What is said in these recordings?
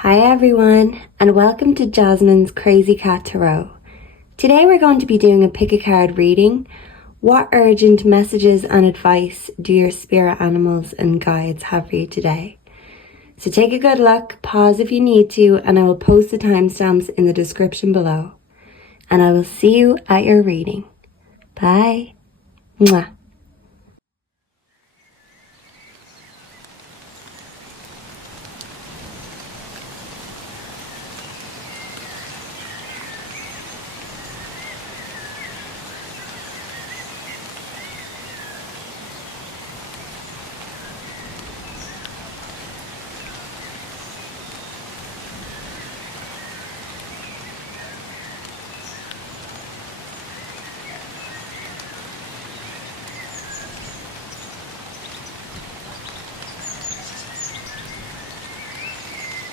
Hi everyone, and welcome to Jasmine's Crazy Cat Tarot. Today we're going to be doing a pick a card reading. What urgent messages and advice do your spirit animals and guides have for you today? So take a good look, pause if you need to, and I will post the timestamps in the description below. And I will see you at your reading. Bye. Mwah.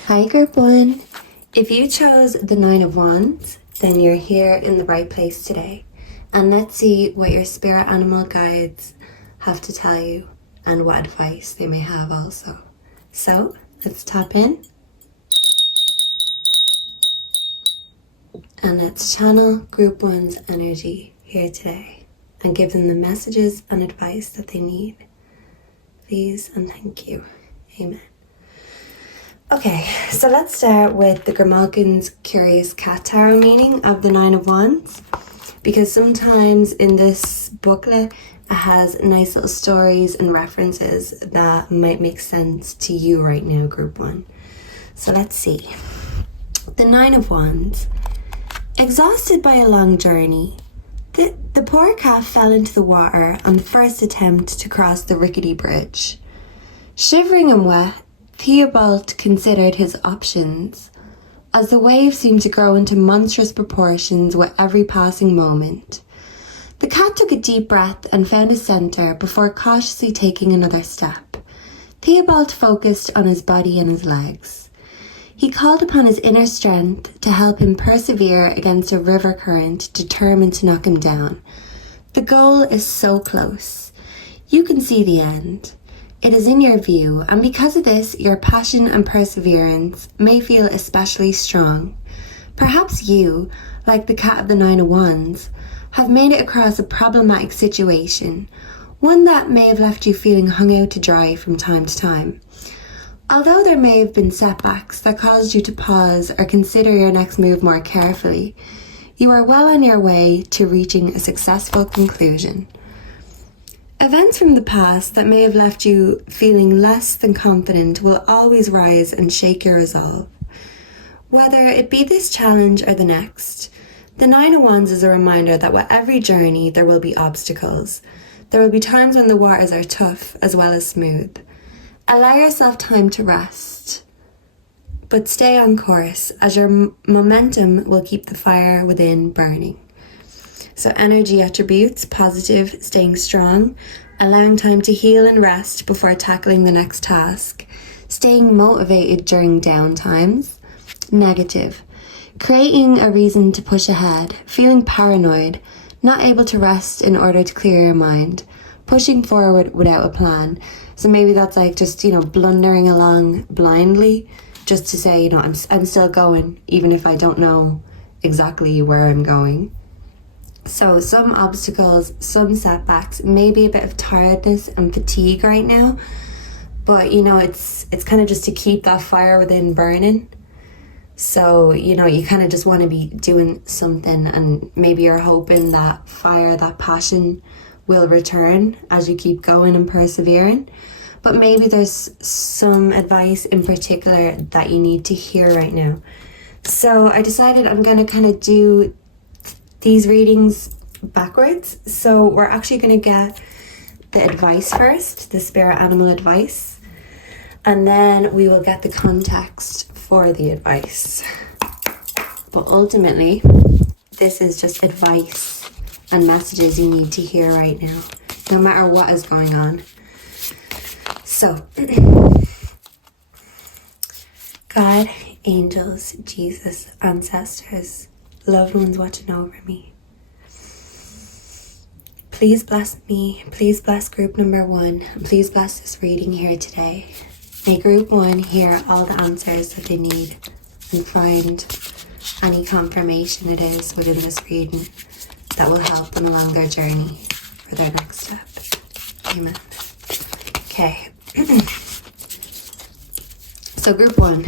Hi Group 1. If you chose the Nine of Wands, then you're here in the right place today. And let's see what your spirit animal guides have to tell you and what advice they may have also. So let's tap in and let's channel Group 1's energy here today and give them the messages and advice that they need. Please and thank you. Amen. Okay, so let's start with the Grimalkin's Curious Cat Tarot meaning of the Nine of Wands, because sometimes in this booklet it has nice little stories and references that might make sense to you right now, Group 1. So let's see. The Nine of Wands. Exhausted by a long journey, the poor cat fell into the water on the first attempt to cross the rickety bridge. Shivering and wet, Theobald considered his options, as the waves seemed to grow into monstrous proportions with every passing moment. The cat took a deep breath and found a centre before cautiously taking another step. Theobald focused on his body and his legs. He called upon his inner strength to help him persevere against a river current determined to knock him down. The goal is so close. You can see the end. It is in your view, and because of this, your passion and perseverance may feel especially strong. Perhaps you, like the cat of the Nine of Wands, have made it across a problematic situation, one that may have left you feeling hung out to dry from time to time. Although there may have been setbacks that caused you to pause or consider your next move more carefully, you are well on your way to reaching a successful conclusion. Events from the past that may have left you feeling less than confident will always rise and shake your resolve. Whether it be this challenge or the next, the Nine of Wands is a reminder that with every journey there will be obstacles. There will be times when the waters are tough as well as smooth. Allow yourself time to rest, but stay on course as your momentum will keep the fire within burning. So energy attributes, positive, staying strong, allowing time to heal and rest before tackling the next task, staying motivated during down times. Negative, creating a reason to push ahead, feeling paranoid, not able to rest in order to clear your mind, pushing forward without a plan. So maybe that's like just, blundering along blindly just to say, I'm still going, even if I don't know exactly where I'm going. So some obstacles, some setbacks, maybe a bit of tiredness and fatigue right now, but it's kind of just to keep that fire within burning. So, you kind of just want to be doing something, and maybe you're hoping that fire, that passion will return as you keep going and persevering. But maybe there's some advice in particular that you need to hear right now. So I decided I'm going to kind of do these readings backwards. So we're actually going to get the advice first, the spirit animal advice, and then we will get the context for the advice. But ultimately, this is just advice and messages you need to hear right now, no matter what is going on. So, God, angels, Jesus, ancestors, loved ones watching over me, please bless me. Please bless group number 1. Please bless this reading here today. May group 1 hear all the answers that they need and find any confirmation it is within this reading that will help them along their journey for their next step. Amen. Okay. So group 1.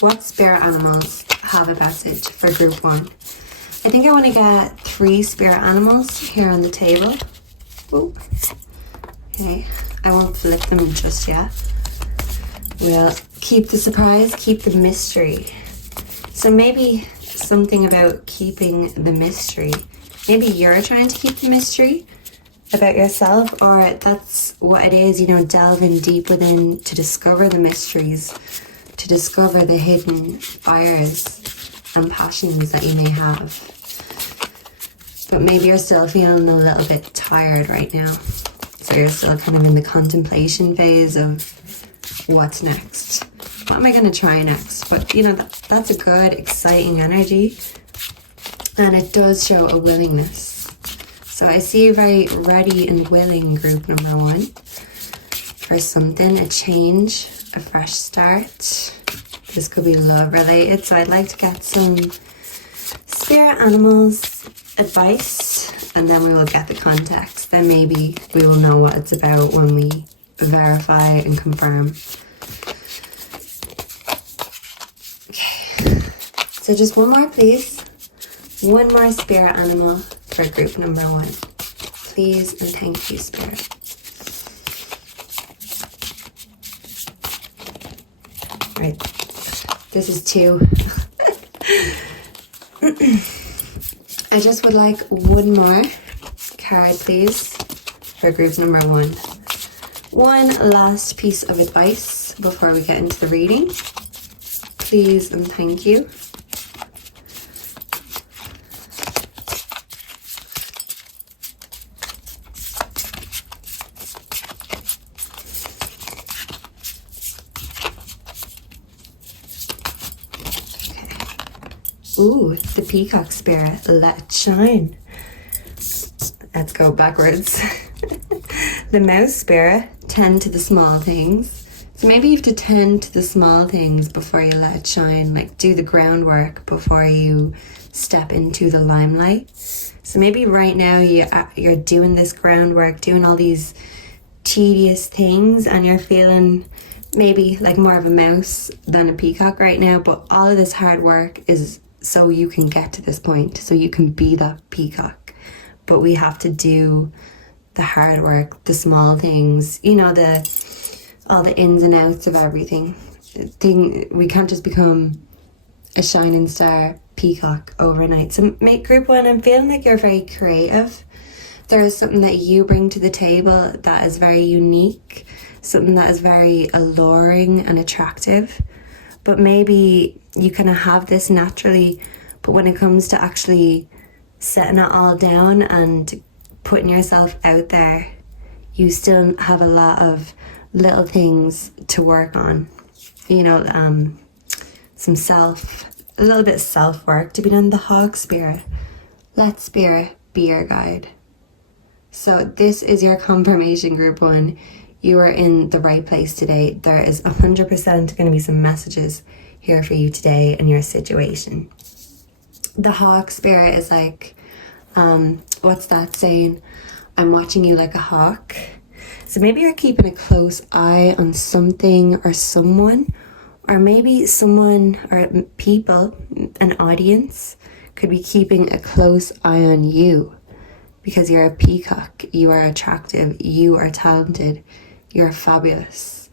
What spirit animals have a message for group 1? I think I want to get 3 spirit animals here on the table. Ooh. Okay. I won't flip them just yet. We'll keep the surprise, keep the mystery. So maybe something about keeping the mystery. Maybe you're trying to keep the mystery about yourself, or that's what it is, delving deep within to discover the mysteries, to discover the hidden fires and passions that you may have. But maybe you're still feeling a little bit tired right now. So you're still kind of in the contemplation phase of what's next. What am I going to try next? But that's a good, exciting energy. And it does show a willingness. So I see you very ready and willing, group number 1, for something, a change, a fresh start. This could be love related. So I'd like to get some spirit animals advice, and then we will get the context. Then maybe we will know what it's about when we verify and confirm. Okay, so just one more, please. One more spirit animal for group number 1. Please and thank you, spirit. Right, this is 2. I just would like one more card, please, for group number 1. One last piece of advice before we get into the reading. Please and thank you. Ooh, the peacock spirit, let shine. Let's go backwards. The mouse spirit, tend to the small things. So maybe you have to tend to the small things before you let it shine, like do the groundwork before you step into the limelight. So maybe right now you're doing this groundwork, doing all these tedious things, and you're feeling maybe like more of a mouse than a peacock right now, but all of this hard work is so you can get to this point, so you can be that peacock. But we have to do the hard work, the small things, all the ins and outs of everything. We can't just become a shining star peacock overnight. So group 1, I'm feeling like you're very creative. There is something that you bring to the table that is very unique, something that is very alluring and attractive. But maybe you kind of have this naturally, but when it comes to actually setting it all down and putting yourself out there, you still have a lot of little things to work on. A little bit self-work to be done. The hog spirit, let spirit be your guide. So this is your confirmation, group 1. You are in the right place today. There is 100% going to be some messages here for you today in your situation. The hawk spirit is like, what's that saying? I'm watching you like a hawk. So maybe you're keeping a close eye on something or someone, or maybe someone or people, an audience, could be keeping a close eye on you because you're a peacock, you are attractive, you are talented, you're fabulous.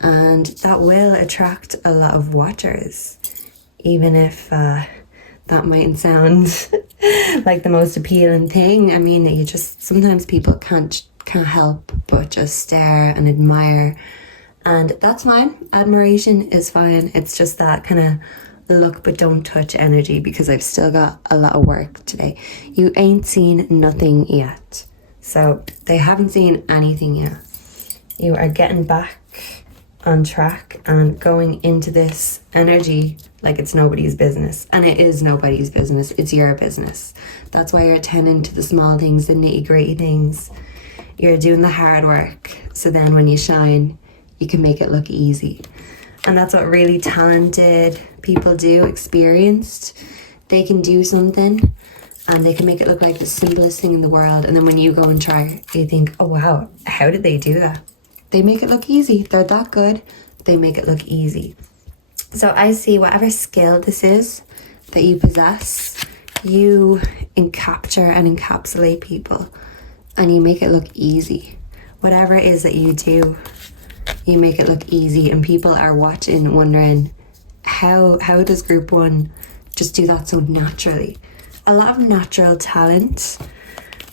And that will attract a lot of watchers, even if that mightn't sound like the most appealing thing. I mean, sometimes people can't help but just stare and admire, and that's fine. Admiration is fine. It's just that kind of look but don't touch energy, because I've still got a lot of work today. You ain't seen nothing yet. So they haven't seen anything yet. You are getting back on track and going into this energy like it's nobody's business. And it is nobody's business. It's your business. That's why you're tending to the small things, the nitty-gritty things. You're doing the hard work. So then when you shine, you can make it look easy. And that's what really talented people do, experienced. They can do something and they can make it look like the simplest thing in the world. And then when you go and try, you think, oh wow, how did they do that? They make it look easy. They're that good. They make it look easy. So I see whatever skill this is that you possess, you capture and encapsulate people and you make it look easy. Whatever it is that you do, you make it look easy, and people are watching wondering, how does Group 1 just do that so naturally? A lot of natural talent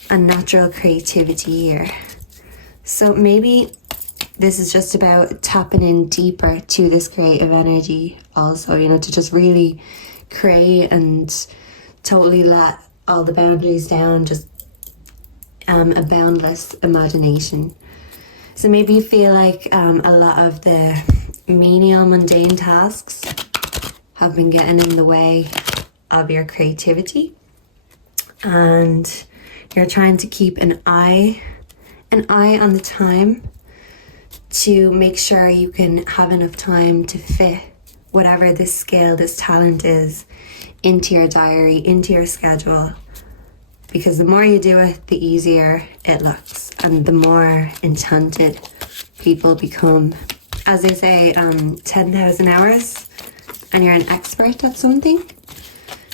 and natural creativity here. So maybe this is just about tapping in deeper to this creative energy also, to just really create and totally let all the boundaries down, just a boundless imagination. So maybe you feel like a lot of the menial, mundane tasks have been getting in the way of your creativity, and you're trying to keep an eye on the time to make sure you can have enough time to fit whatever this skill, this talent is into your diary, into your schedule. Because the more you do it, the easier it looks, and the more enchanted people become. As they say, 10,000 hours and you're an expert at something.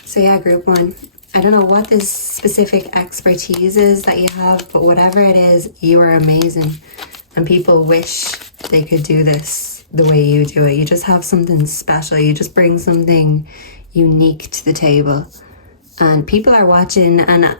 So yeah, Group 1, I don't know what this specific expertise is that you have, but whatever it is, you are amazing. And people wish they could do this the way you do it. You just have something special. You just bring something unique to the table. And people are watching, and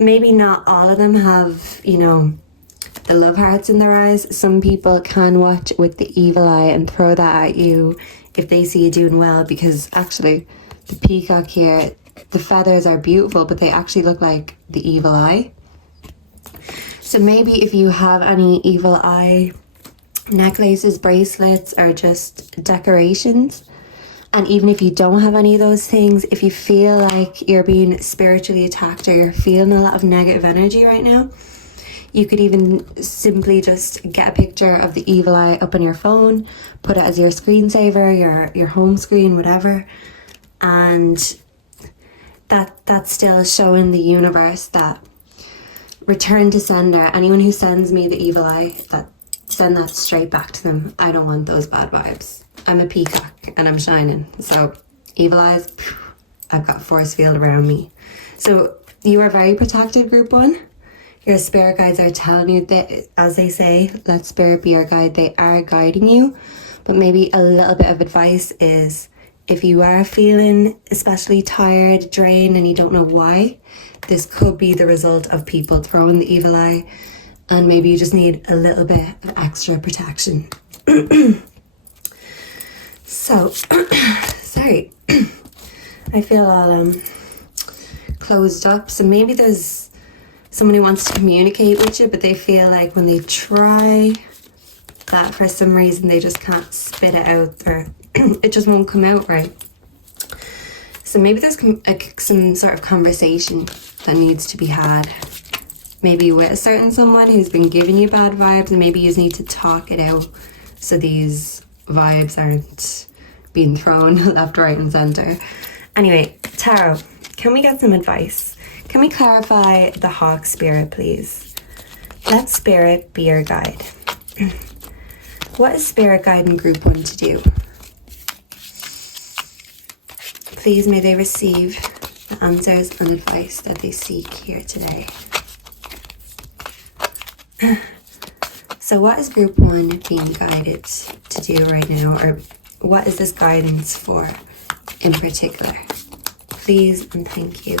maybe not all of them have, the love hearts in their eyes. Some people can watch with the evil eye and throw that at you if they see you doing well, because actually the peacock here, the feathers are beautiful, but they actually look like the evil eye. So maybe if you have any evil eye necklaces, bracelets, or just decorations, and even if you don't have any of those things, if you feel like you're being spiritually attacked or you're feeling a lot of negative energy right now, you could even simply just get a picture of the evil eye up on your phone, put it as your screensaver, your home screen, whatever. And that's still showing the universe that return to sender. Anyone who sends me the evil eye, send that straight back to them. I don't want those bad vibes. I'm a peacock and I'm shining. So evil eyes, I've got force field around me. So you are very protected, Group 1. Your spirit guides are telling you that, as they say, let spirit be your guide. They are guiding you. But maybe a little bit of advice is, if you are feeling especially tired, drained, and you don't know why, this could be the result of people throwing the evil eye, and maybe you just need a little bit of extra protection. So, sorry, I feel all closed up. So maybe there's someone who wants to communicate with you, but they feel like when they try that, for some reason they just can't spit it out, or it just won't come out right. So maybe there's some sort of conversation that needs to be had, maybe with a certain someone who's been giving you bad vibes, and maybe you just need to talk it out so these vibes aren't being thrown left, right and center. Anyway, Tarot, can we get some advice? Can we clarify the hawk spirit, please? Let spirit be your guide. What is spirit guiding Group 1 to do? Please may they receive the answers and advice that they seek here today. So what is Group 1 being guided to do right now, or what is this guidance for in particular? Please and thank you.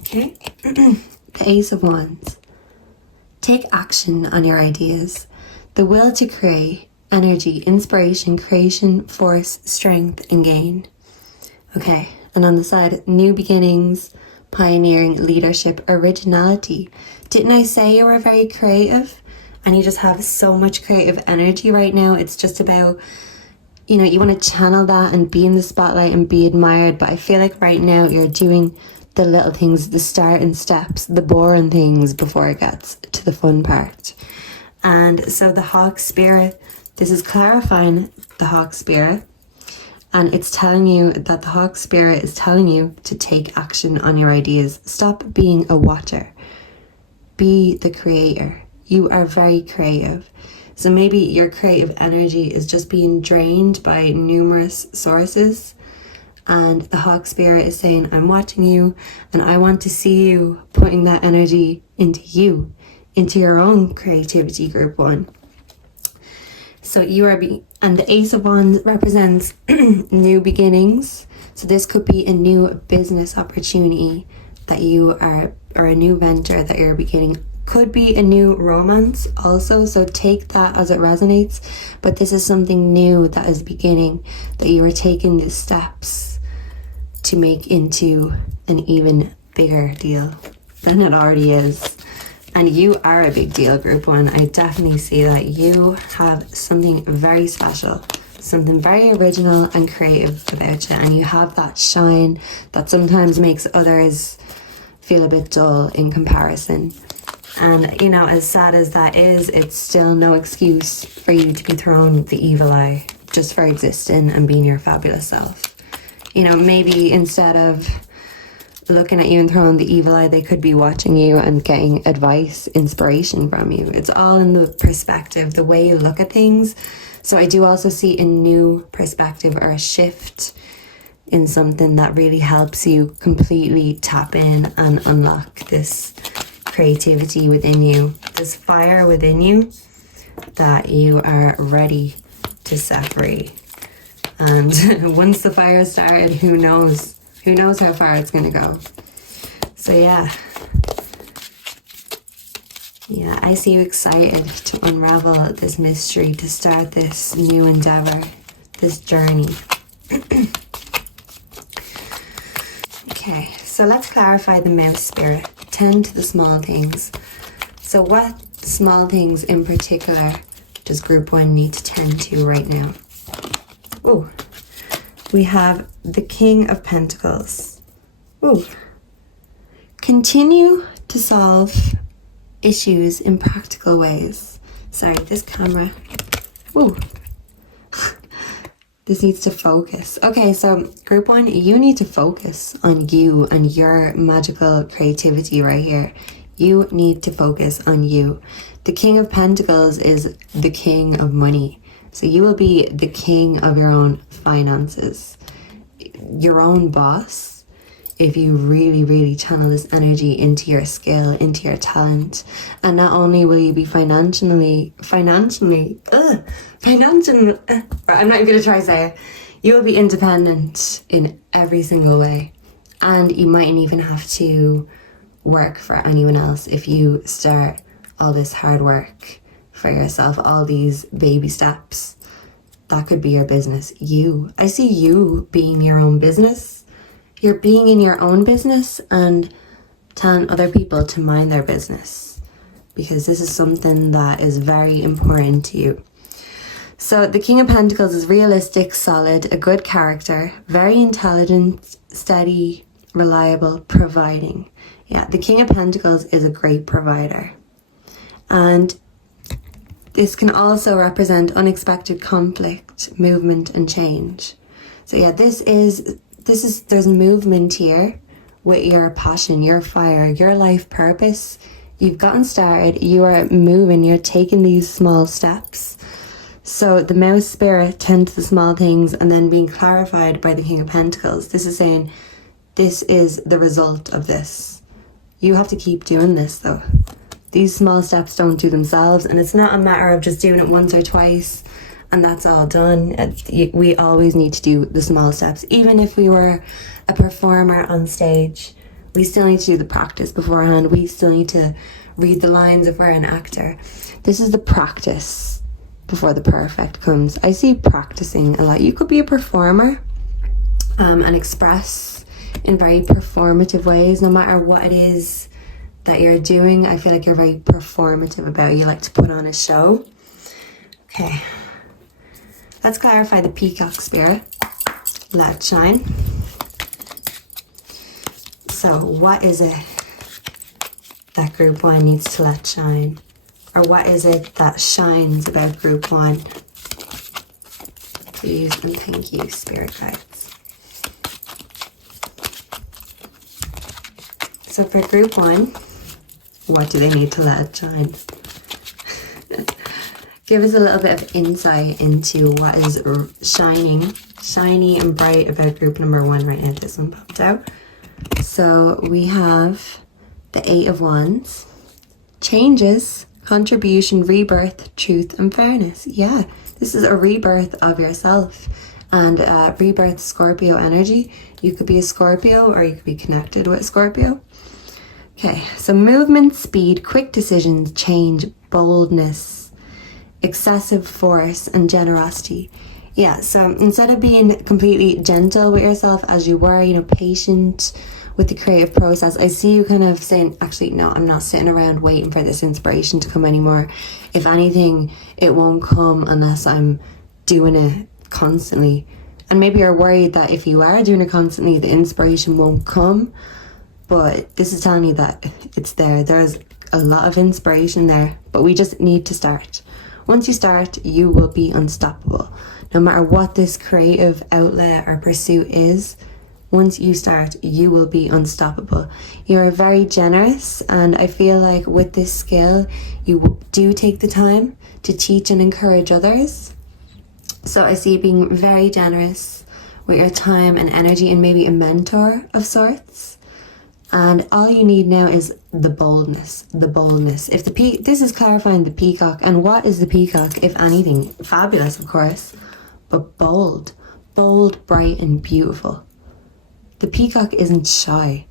Okay. The Ace of Wands. Take action on your ideas. The will to create, energy, inspiration, creation, force, strength, and gain. Okay, and on the side, new beginnings, pioneering, leadership, originality. Didn't I say you were very creative? And you just have so much creative energy right now. It's just about, you want to channel that and be in the spotlight and be admired. But I feel like right now you're doing the little things, the starting steps, the boring things before it gets to the fun part. And so the hawk spirit, this is clarifying the hawk spirit. And it's telling you that the hawk spirit is telling you to take action on your ideas. Stop being a watcher. Be the creator. You are very creative. So maybe your creative energy is just being drained by numerous sources. And the hawk spirit is saying, I'm watching you and I want to see you putting that energy into you, into your own creativity, group 1. So you are and the Ace of Wands represents new beginnings. So this could be a new business opportunity that you are, or a new venture that you're beginning. Could be a new romance also, so take that as it resonates. But this is something new that is beginning, that you are taking the steps to make into an even bigger deal than it already is. And you are a big deal, group 1. I definitely see that you have something very special, something very original and creative about you. And you have that shine that sometimes makes others feel a bit dull in comparison. And, you know, as sad as that is, it's still no excuse for you to be thrown the evil eye just for existing and being your fabulous self. You know, maybe instead of looking at you and throwing the evil eye, they could be watching you and getting advice, inspiration from you. It's all in the perspective, the way you look at things. So I do also see a new perspective or a shift in something that really helps you completely tap in and unlock this creativity within you, this fire within you that you are ready to set free. And once the fire started, who knows how far it's gonna go. So yeah, I see you excited to unravel this mystery, to start this new endeavor, this journey. Okay, so let's clarify the mouse spirit. Tend to the small things. So what small things in particular does group 1 need to tend to right now? Ooh, we have the King of Pentacles. Ooh. Continue to solve issues in practical ways. Sorry, this camera. Ooh. This needs to focus. Okay, so group 1, you need to focus on you and your magical creativity right here. You need to focus on you. The King of Pentacles is the king of money. So you will be the king of your own finances, your own boss, if you really, really channel this energy into your skill, into your talent. And not only will you be financially, I'm not even going to try to say it. You will be independent in every single way. And you mightn't even have to work for anyone else if you start all this hard work for yourself, all these baby steps. That could be your business. I see you being your own business. You're being in your own business and telling other people to mind their business, because this is something that is very important to you. So the King of Pentacles is realistic, solid, a good character, very intelligent, steady, reliable, providing. Yeah, the King of Pentacles is a great provider. And this can also represent unexpected conflict, movement, and change. So yeah, there's movement here with your passion, your fire, your life purpose. You've gotten started, you are moving, you're taking these small steps. So the mouse spirit, tend to the small things, and then being clarified by the King of Pentacles. This is saying, this is the result of this. You have to keep doing this though. These small steps don't do themselves, and it's not a matter of just doing it once or twice and that's all done. We always need to do the small steps. Even if we were a performer on stage, we still need to do the practice beforehand. We still need to read the lines if we're an actor. This is the practice before the perfect comes. I see practicing a lot. You could be a performer and express in very performative ways, no matter what it is that you're doing. I feel like you're very performative about it. You like to put on a show. Okay, let's clarify the peacock spirit. Let it shine. So what is it that group 1 needs to let shine? Or what is it that shines about group 1? Please and thank you, spirit guides. So for group 1, what do they need to let shine? Give us a little bit of insight into what is shiny and bright about group number 1 right now. This one popped out. So we have the 8 of Wands, changes, contribution, rebirth, truth and fairness. Yeah, this is a rebirth of yourself, and rebirth Scorpio energy. You could be a Scorpio or you could be connected with a Scorpio. Okay, so movement, speed, quick decisions, change, boldness, excessive force and generosity. Yeah, so instead of being completely gentle with yourself as you were, patient with the creative process, I see you kind of saying, actually, no, I'm not sitting around waiting for this inspiration to come anymore. If anything, it won't come unless I'm doing it constantly. And maybe you're worried that if you are doing it constantly, the inspiration won't come. But this is telling you that it's there. There's a lot of inspiration there, but we just need to start. Once you start, you will be unstoppable. No matter what this creative outlet or pursuit is, once you start, you will be unstoppable. You are very generous, and I feel like with this skill, you do take the time to teach and encourage others. So I see you being very generous with your time and energy, and maybe a mentor of sorts. And all you need now is the boldness. If this is clarifying the peacock, and what is the peacock, if anything? Fabulous, of course, but bold, bright and beautiful. The peacock isn't shy.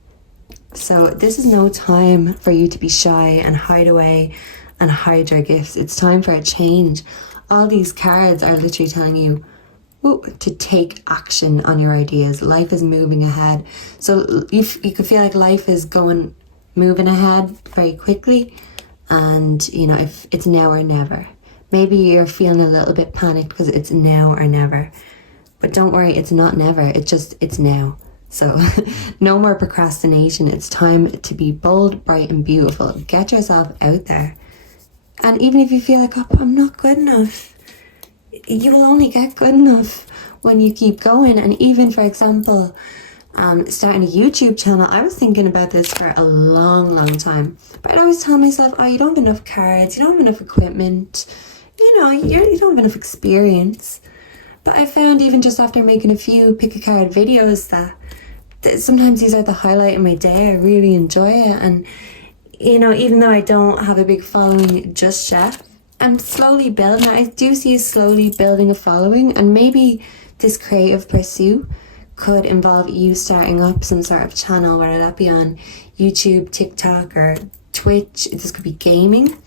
So this is no time for you to be shy and hide away and hide your gifts. It's time for a change. All these cards are literally telling you to take action on your ideas. Life is moving ahead. So you could feel like life is moving ahead very quickly. And, if it's now or never. Maybe you're feeling a little bit panicked because it's now or never. But don't worry, it's not never. It's now. So no more procrastination. It's time to be bold, bright and beautiful. Get yourself out there. And even if you feel like, oh, I'm not good enough, you will only get good enough when you keep going. And even, for example, starting a YouTube channel, I was thinking about this for a long time. But I'd always tell myself, oh, you don't have enough cards, you don't have enough equipment, you don't have enough experience. But I found, even just after making a few pick-a-card videos, that sometimes these are the highlight of my day. I really enjoy it. And, even though I don't have a big following just yet, I'm slowly building. I do see slowly building a following, and maybe this creative pursuit could involve you starting up some sort of channel, whether that be on YouTube, TikTok or Twitch. This could be gaming,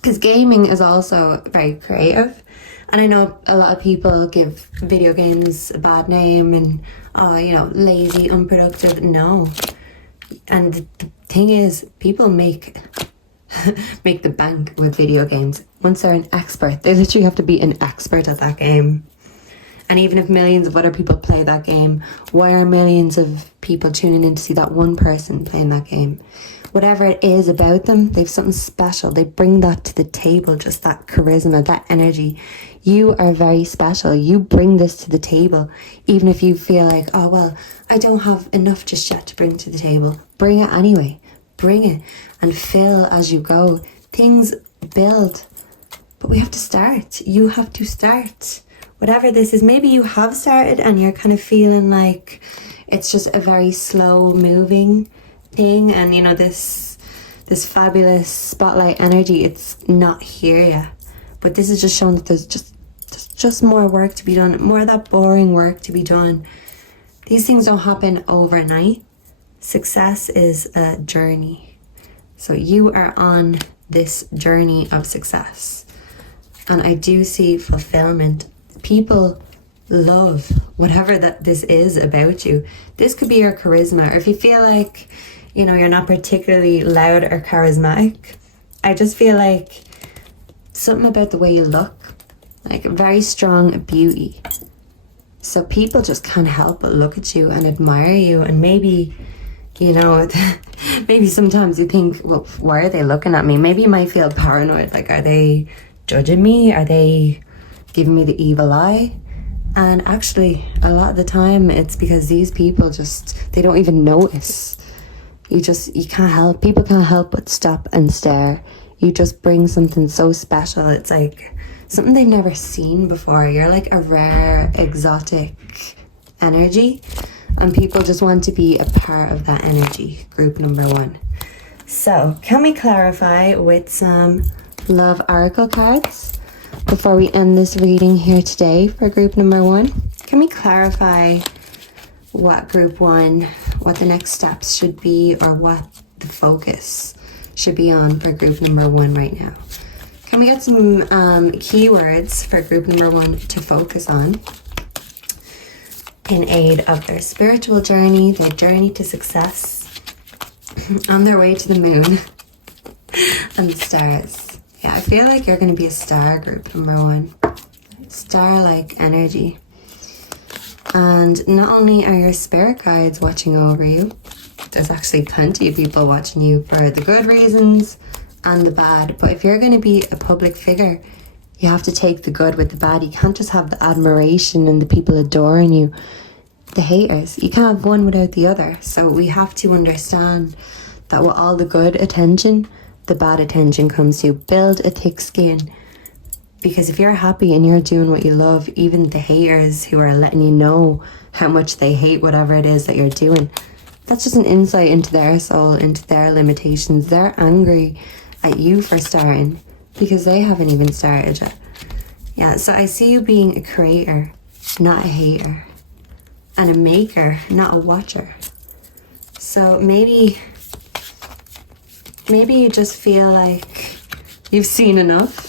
because gaming is also very creative. And I know a lot of people give video games a bad name and, lazy, unproductive. No. And the thing is, people make the bank with video games. Once they're an expert, they literally have to be an expert at that game. And even if millions of other people play that game, why are millions of people tuning in to see that one person playing that game? Whatever it is about them, they have something special. They bring that to the table, just that charisma, that energy. You are very special. You bring this to the table. Even if you feel like, oh, well, I don't have enough just yet to bring to the table. Bring it anyway. Bring it and fill as you go. Things build. But we have to start. You have to start. Whatever this is, maybe you have started and you're kind of feeling like it's just a very slow moving thing, and this fabulous spotlight energy, it's not here yet. But this is just showing that there's just more work to be done, more of that boring work to be done. These things don't happen overnight. Success is a journey. So you are on this journey of success. And I do see fulfillment. People love whatever this is about you. This could be your charisma. Or if you feel like, you're not particularly loud or charismatic, I just feel like something about the way you look, like very strong beauty. So people just can't help but look at you and admire you, and maybe you know, maybe sometimes you think, well, why are they looking at me? Maybe you might feel paranoid, like, are they judging me? Are they giving me the evil eye? And actually, a lot of the time, it's because these people they don't even notice. You can't help, people can't help but stop and stare. You just bring something so special. It's like something they've never seen before. You're like a rare, exotic energy. And people just want to be a part of that energy, group number 1. So, can we clarify with some love oracle cards before we end this reading here today for group number 1? Can we clarify what group 1, what the next steps should be, or what the focus should be on for group number 1 right now? Can we get some keywords for group number 1 to focus on in aid of their spiritual journey, their journey to success, on their way to the moon and the stars? Yeah, I feel like you're going to be a star, group number 1. Star-like energy. And not only are your spirit guides watching over you, there's actually plenty of people watching you for the good reasons and the bad. But if you're going to be a public figure, you have to take the good with the bad. You can't just have the admiration and the people adoring you, the haters. You can't have one without the other. So we have to understand that with all the good attention, the bad attention comes to. Build a thick skin. Because if you're happy and you're doing what you love, even the haters who are letting you know how much they hate whatever it is that you're doing, that's just an insight into their soul, into their limitations. They're angry at you for starting because they haven't even started yet. Yeah, so I see you being a creator, not a hater, and a maker, not a watcher. So maybe you just feel like you've seen enough,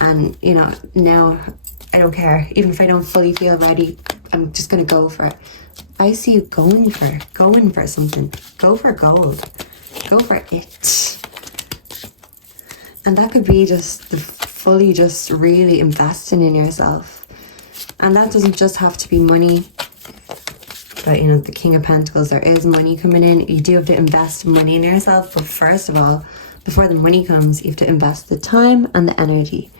and you know, now I don't care. Even if I don't fully feel ready, I'm just gonna go for it. I see you going for something. Go for gold. Go for it. And that could be just fully just really investing in yourself. And that doesn't just have to be money. But you know, the King of Pentacles, there is money coming in. You do have to invest money in yourself. But first of all, before the money comes, you have to invest the time and the energy.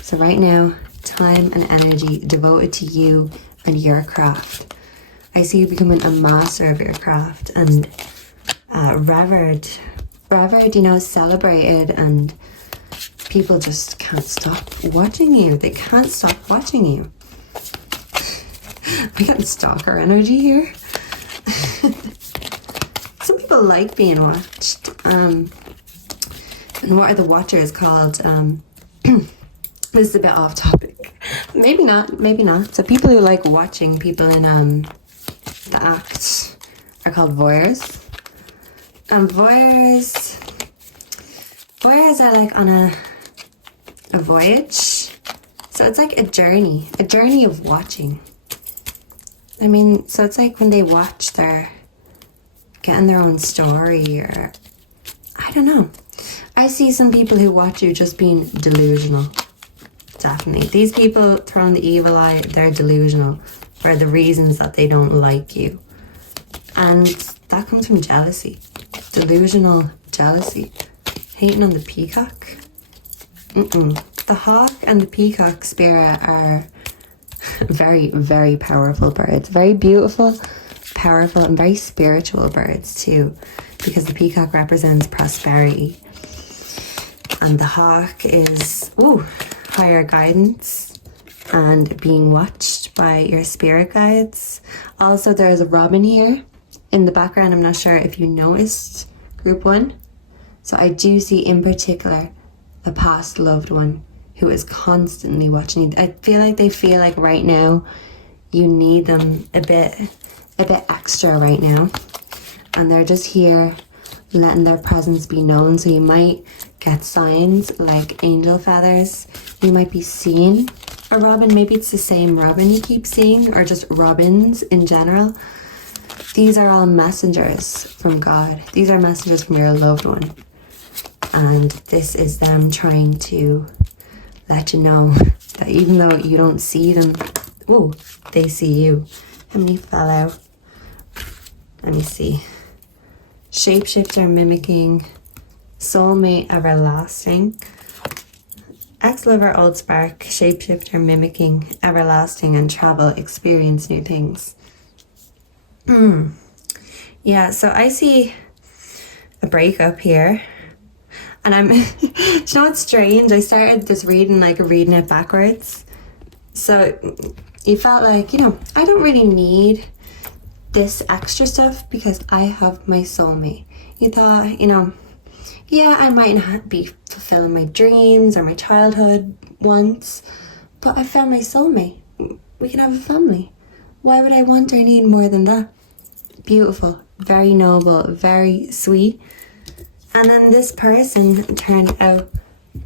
So right now, time and energy devoted to you and your craft. I see you becoming a master of your craft and revered, you know, celebrated, and people just can't stop watching you. They can't stop watching you. We got stalker energy here. Some people like being watched. And what are the watchers called? This is a bit off topic. Maybe not. So people who like watching people in the act are called voyeurs. And voyeurs are like on a voyage. So it's like a journey of watching. I mean, so it's like when they watch, they're getting their own story, or I don't know. I see some people who watch you just being delusional. Definitely. These people throwing the evil eye, they're delusional for the reasons that they don't like you. And that comes from jealousy. Delusional jealousy. Hating on the peacock. The hawk and the peacock spirit are very, very powerful birds. Very beautiful, powerful, and very spiritual birds too. Because the peacock represents prosperity. And the hawk is, higher guidance and being watched by your spirit guides. Also, there's a robin here in the background. I'm not sure if you noticed, group 1. So I do see in particular a past loved one who is constantly watching you. I feel like they feel like right now you need them a bit extra right now. And they're just here letting their presence be known. So you might get signs like angel feathers. You might be seeing a robin. Maybe it's the same robin you keep seeing, or just robins in general. These are all messengers from God. These are messages from your loved one. And this is them trying to let you know that even though you don't see them, they see you. How many fell out? Let me see. shapeshifter mimicking, soulmate everlasting, ex-lover old spark, shapeshifter mimicking, everlasting, and travel, experience new things. Yeah, so I see a breakup here. And I'm, it's not strange. I started this reading it backwards. So you felt like, I don't really need this extra stuff because I have my soulmate. You thought, yeah, I might not be fulfilling my dreams or my childhood wants, but I found my soulmate. We can have a family. Why would I want or need more than that? Beautiful, very noble, very sweet. And then this person turned out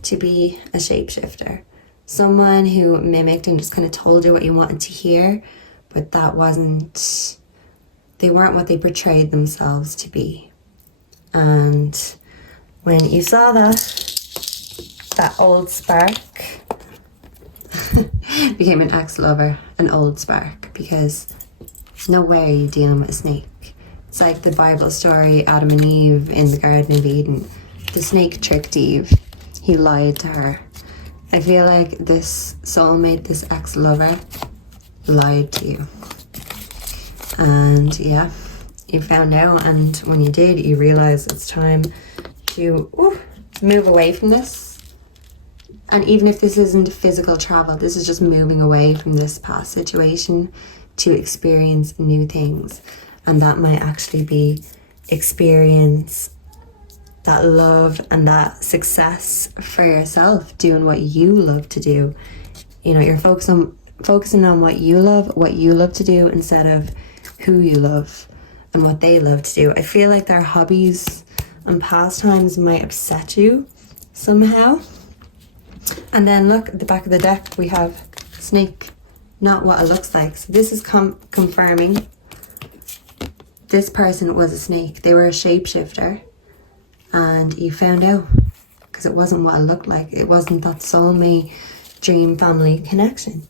to be a shapeshifter. Someone who mimicked and just kind of told you what you wanted to hear, but they weren't what they portrayed themselves to be. And when you saw that old spark became an ex-lover, an old spark, because no way are you dealing with a snake. It's like the Bible story, Adam and Eve in the Garden of Eden. The snake tricked Eve. He lied to her. I feel like this soulmate, this ex-lover, lied to you. And yeah, you found out, and when you did, you realized it's time to move away from this. And even if this isn't physical travel, this is just moving away from this past situation to experience new things. And that might actually be experience that love and that success for yourself, doing what you love to do. You're focusing on what you love to do instead of who you love and what they love to do. I feel like their hobbies and pastimes might upset you somehow. And then look at the back of the deck, we have snake, not what it looks like. So this is confirming this person was a snake. They were a shapeshifter, and you found out because it wasn't what it looked like. It wasn't that soulmate dream family connection.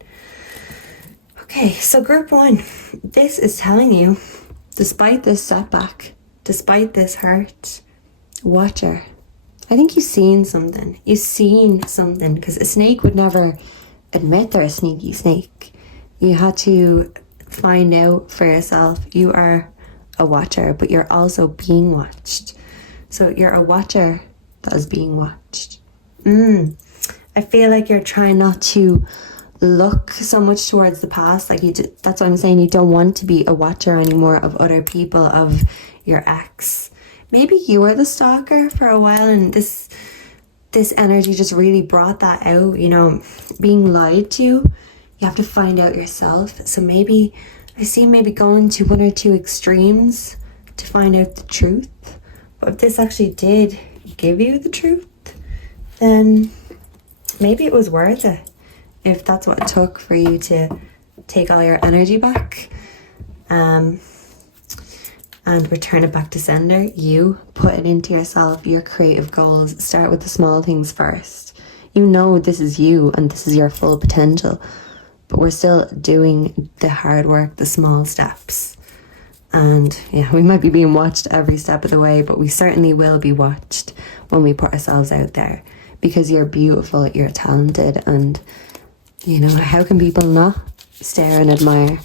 Okay, so group 1, this is telling you, despite this setback, despite this hurt, watcher. I think you've seen something. You've seen something, because a snake would never admit they're a sneaky snake. You had to find out for yourself. You are a watcher, but you're also being watched. So you're a watcher that is being watched. I feel like you're trying not to look so much towards the past. That's what I'm saying. You don't want to be a watcher anymore of other people, of your ex. Maybe you were the stalker for a while, and this energy just really brought that out. Being lied to, you have to find out yourself. So maybe I see going to one or two extremes to find out the truth. But if this actually did give you the truth, then maybe it was worth it. If that's what it took for you to take all your energy back and return it back to sender, you put it into yourself, your creative goals. Start with the small things first. This is you and this is your full potential. But we're still doing the hard work, the small steps. And yeah, we might be being watched every step of the way, but we certainly will be watched when we put ourselves out there. Because you're beautiful, you're talented, and how can people not stare and admire?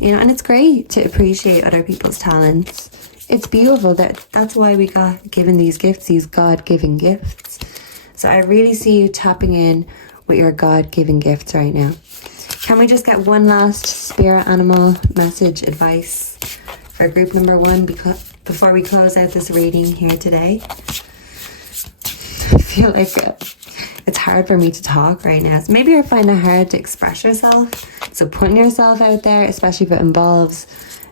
And it's great to appreciate other people's talents. It's beautiful. That's why we got given these gifts, these God-given gifts. So I really see you tapping in with your God-given gifts right now. Can we just get one last spirit animal message, advice for group number 1 before we close out this reading here today? I feel like it's hard for me to talk right now. So maybe I find it hard to express yourself. So putting yourself out there, especially if it involves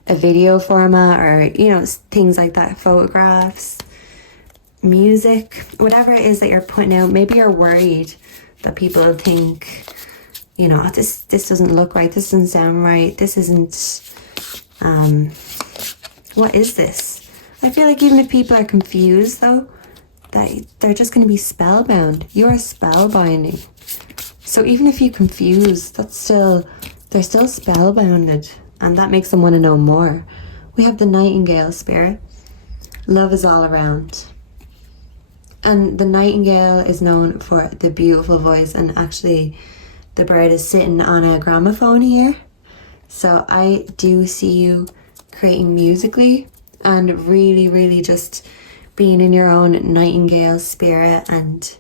a video format or, things like that, photographs, music, whatever it is that you're putting out, maybe you're worried that people will think, this doesn't look right, this doesn't sound right, this isn't, what is this? I feel like even if people are confused though, that they're just going to be spellbound. You are spellbinding. So even if you confuse, they're still spellbounded, and that makes them want to know more. We have the Nightingale spirit, Love is all around. And the nightingale is known for the beautiful voice, and actually the bird is sitting on a gramophone here. So I do see you creating musically and really, really just being in your own nightingale spirit and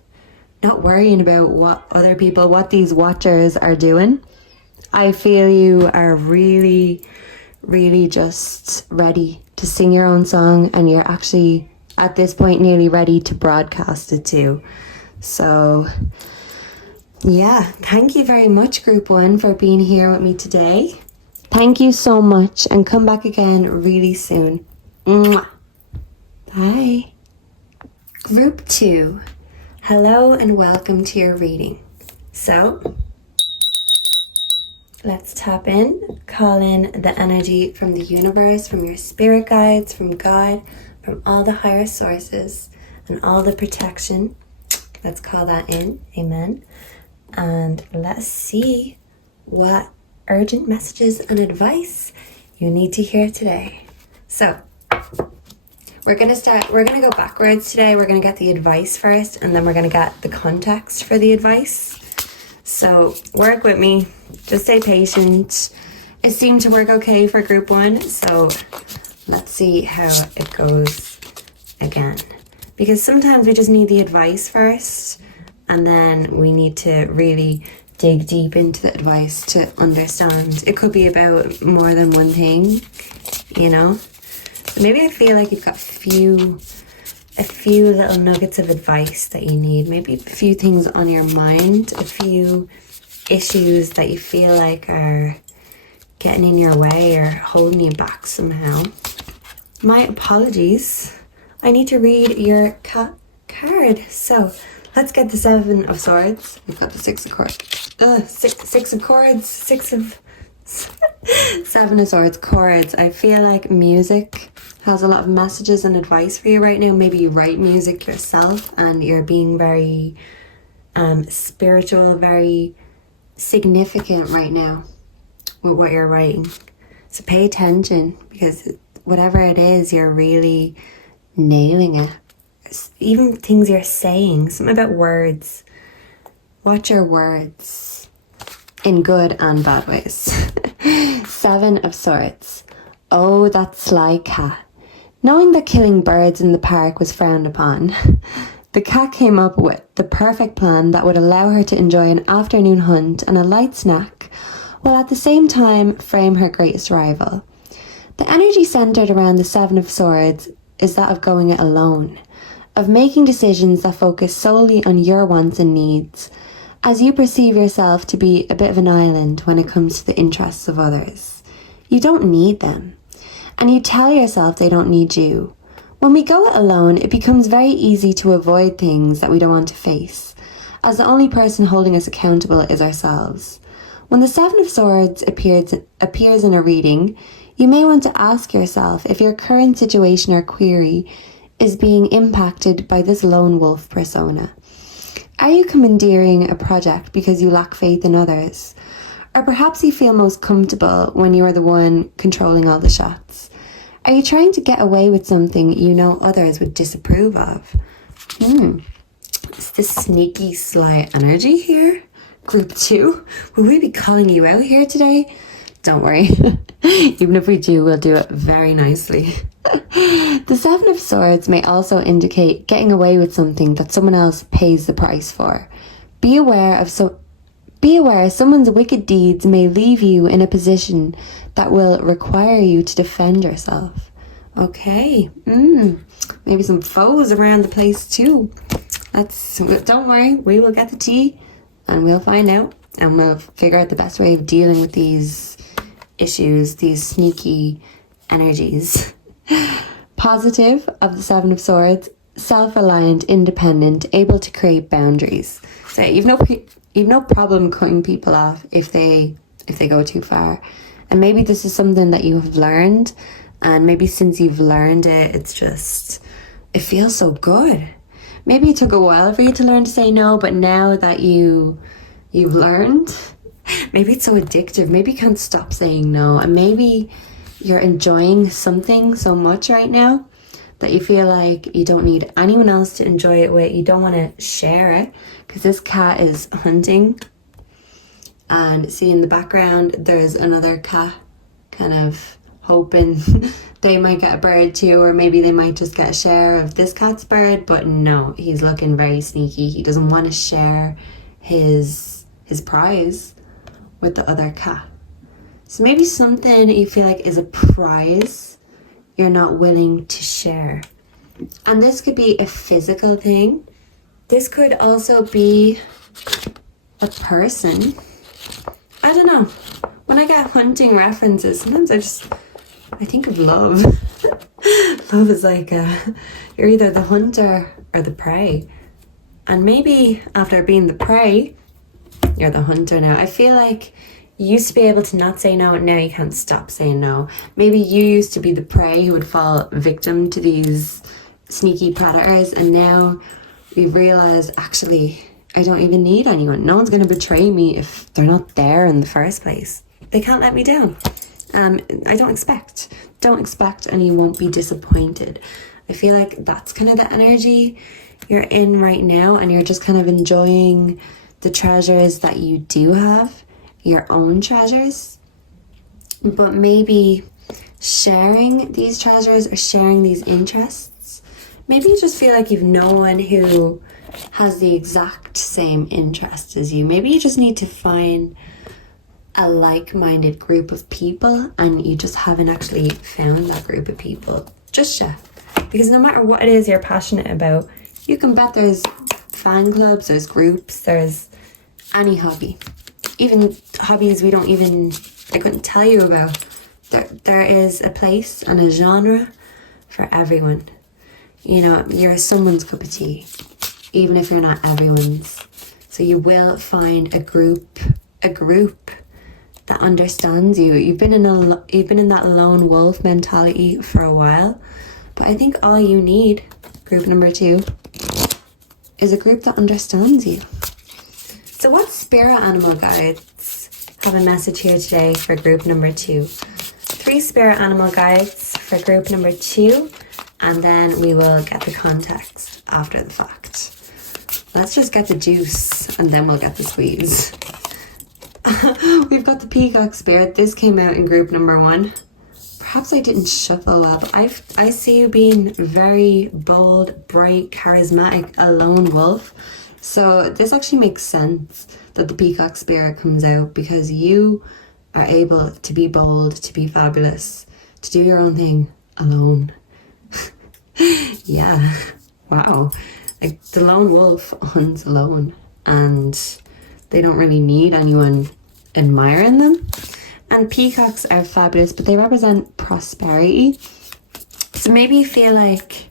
not worrying about what these watchers are doing. I feel you are really, really just ready to sing your own song, and you're actually at this point nearly ready to broadcast it too. So yeah, thank you very much, Group 1, for being here with me today. Thank you so much, and come back again really soon. Mwah. Bye. Group 2, hello and welcome to your reading. So let's tap in, call in the energy from the universe, from your spirit guides, from God, from all the higher sources and all the protection. Let's call that in. Amen. And let's see what urgent messages and advice you need to hear today. So we're going to go backwards today. We're going to get the advice first, and then we're going to get the context for the advice. So work with me. Just stay patient. It seemed to work okay for Group 1, so let's see how it goes again. Because sometimes we just need the advice first, and then we need to really dig deep into the advice to understand. It could be about more than one thing, you know? So maybe I feel like you've got a few little nuggets of advice that you need. Maybe a few things on your mind, a few issues that you feel like are getting in your way or holding you back somehow. My apologies. I need to read your card. So let's get the 7 of Swords. We've got the 6 of Swords. 7 of Swords, chords. I feel like music has a lot of messages and advice for you right now. Maybe you write music yourself and you're being very spiritual, very significant right now with what you're writing. So pay attention, because whatever it is, you're really nailing it. Even things you're saying, something about words. Watch your words in good and bad ways. 7 of Swords. Oh, that sly cat. Knowing that killing birds in the park was frowned upon, the cat came up with the perfect plan that would allow her to enjoy an afternoon hunt and a light snack, while at the same time frame her greatest rival. The energy centered around the 7 of Swords is that of going it alone, of making decisions that focus solely on your wants and needs, as you perceive yourself to be a bit of an island when it comes to the interests of others. You don't need them, and you tell yourself they don't need you. When we go it alone, it becomes very easy to avoid things that we don't want to face, as the only person holding us accountable is ourselves. When the 7 of Swords appears in a reading, you may want to ask yourself if your current situation or query is being impacted by this lone wolf persona. Are you commandeering a project because you lack faith in others? Or perhaps you feel most comfortable when you are the one controlling all the shots. Are you trying to get away with something you know others would disapprove of? Is this sneaky, sly energy here? Group 2? Will we be calling you out here today? Don't worry. Even if we do, we'll do it very nicely. The 7 of Swords may also indicate getting away with something that someone else pays the price for. Be aware someone's wicked deeds may leave you in a position that will require you to defend yourself. Okay. Maybe some foes around the place too. Don't worry, we will get the tea and we'll find out, and we'll figure out the best way of dealing with these issues, these sneaky energies. Positive of the 7 of Swords, self-reliant, independent, able to create boundaries. So you've no problem cutting people off if they go too far. And maybe this is something that you have learned, and maybe since you've learned it, it feels so good. Maybe it took a while for you to learn to say no, but now that you've learned, maybe it's so addictive. Maybe you can't stop saying no, and maybe you're enjoying something so much right now that you feel like you don't need anyone else to enjoy it with. You don't want to share it because this cat is hunting. And see in the background, there's another cat kind of hoping they might get a bird too, or maybe they might just get a share of this cat's bird. But no, he's looking very sneaky. He doesn't want to share his prize with the other cat. So maybe something you feel like is a prize you're not willing to share. And this could be a physical thing. This could also be a person. I don't know. When I get hunting references, sometimes I think of love. Love is like you're either the hunter or the prey. And maybe after being the prey, you're the hunter now. I feel like you used to be able to not say no, and now you can't stop saying no. Maybe you used to be the prey who would fall victim to these sneaky predators, and now we've realised, actually, I don't even need anyone. No one's going to betray me if they're not there in the first place. They can't let me down. I don't expect, and you won't be disappointed. I feel like that's kind of the energy you're in right now, and you're just kind of enjoying the treasures that you do have, your own treasures. But maybe sharing these treasures or sharing these interests, maybe you just feel like you've no one who has the exact same interests as you. Maybe you just need to find a like-minded group of people, and you just haven't actually found that group of people just yet. Because no matter what it is you're passionate about, you can bet there's fan clubs, there's groups, there's any hobby. Even hobbies I couldn't tell you about. There is a place and a genre for everyone. You know, you're someone's cup of tea, even if you're not everyone's. So you will find a group that understands you. You've been in that lone wolf mentality for a while, but I think all you need, group number 2, is a group that understands you. So what spirit animal guides have a message here today for group number 2? 3 spirit animal guides for group number 2, and then we will get the context after the fact. Let's just get the juice and then we'll get the squeeze. We've got the peacock spirit. This came out in group number 1. Perhaps I didn't shuffle well, but I see you being very bold, bright, charismatic, a lone wolf. So this actually makes sense that the peacock spirit comes out, because you are able to be bold, to be fabulous, to do your own thing alone. Yeah, wow. Like the lone wolf hunts alone, and they don't really need anyone admiring them. And peacocks are fabulous, but they represent prosperity. So maybe you feel like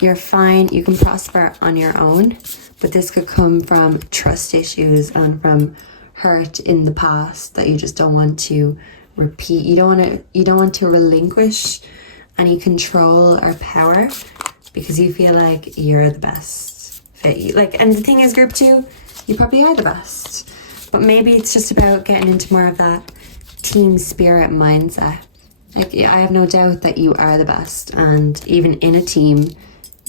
you're fine, you can prosper on your own, but this could come from trust issues and from hurt in the past that you just don't want to repeat. You don't want to relinquish any control or power, because you feel like you're the best fit. And the thing is, group 2, you probably are the best, but maybe it's just about getting into more of that team spirit mindset. Like, I have no doubt that you are the best, and even in a team,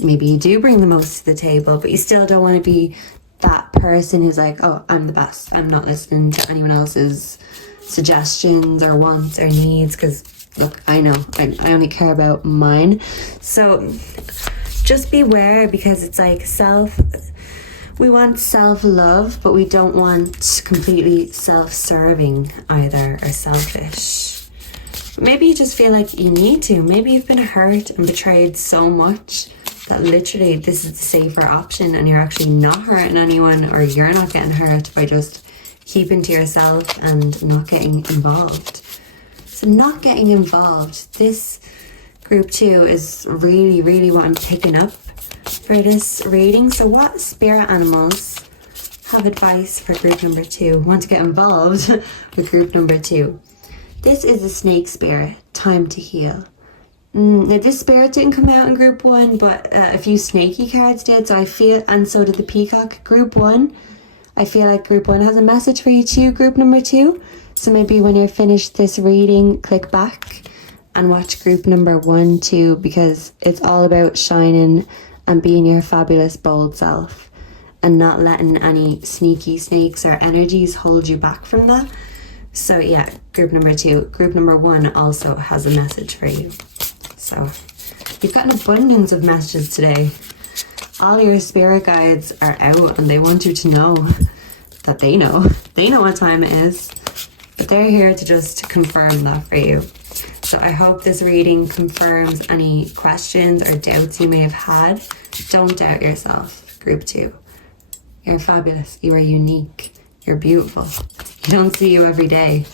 maybe you do bring the most to the table, but you still don't want to be that person who's like, oh, I'm the best, I'm not listening to anyone else's suggestions or wants or needs, because look, I know I only care about mine. So just beware, because it's like we want self-love, but we don't want completely self-serving either, or selfish. Maybe you just feel like you need to. Maybe you've been hurt and betrayed so much that literally this is the safer option, and you're actually not hurting anyone, or you're not getting hurt by just keeping to yourself and not getting involved. So not getting involved, this group 2 is really, really what I'm picking up for this reading. So what spirit animals have advice for group number 2? Want to get involved with group number 2? This is the snake spirit, time to heal. Now this spirit didn't come out in group 1, but a few snaky cards did, so I feel, and so did the peacock. Group 1, I feel like group 1 has a message for you too, group number 2. So maybe when you're finished this reading, click back and watch group number 1 too, because it's all about shining and being your fabulous bold self and not letting any sneaky snakes or energies hold you back from that. So yeah, group number 2. Group number 1 also has a message for you. So you've got an abundance of messages today. All your spirit guides are out and they want you to know that they know what time it is, but they're here to just confirm that for you. So I hope this reading confirms any questions or doubts you may have had. Don't doubt yourself, group 2. You're fabulous. You are unique. You're beautiful. You don't see you every day.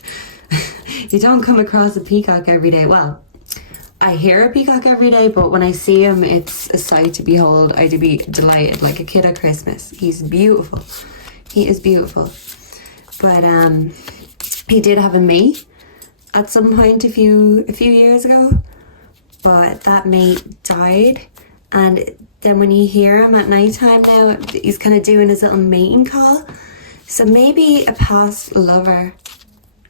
You don't come across a peacock every day. Well, I hear a peacock every day, but when I see him, it's a sight to behold. I'd be delighted, like a kid at Christmas. He's beautiful. He is beautiful. But he did have a mate at some point a few years ago, but that mate died. And then when you hear him at nighttime now, he's kind of doing his little mating call. So maybe a past lover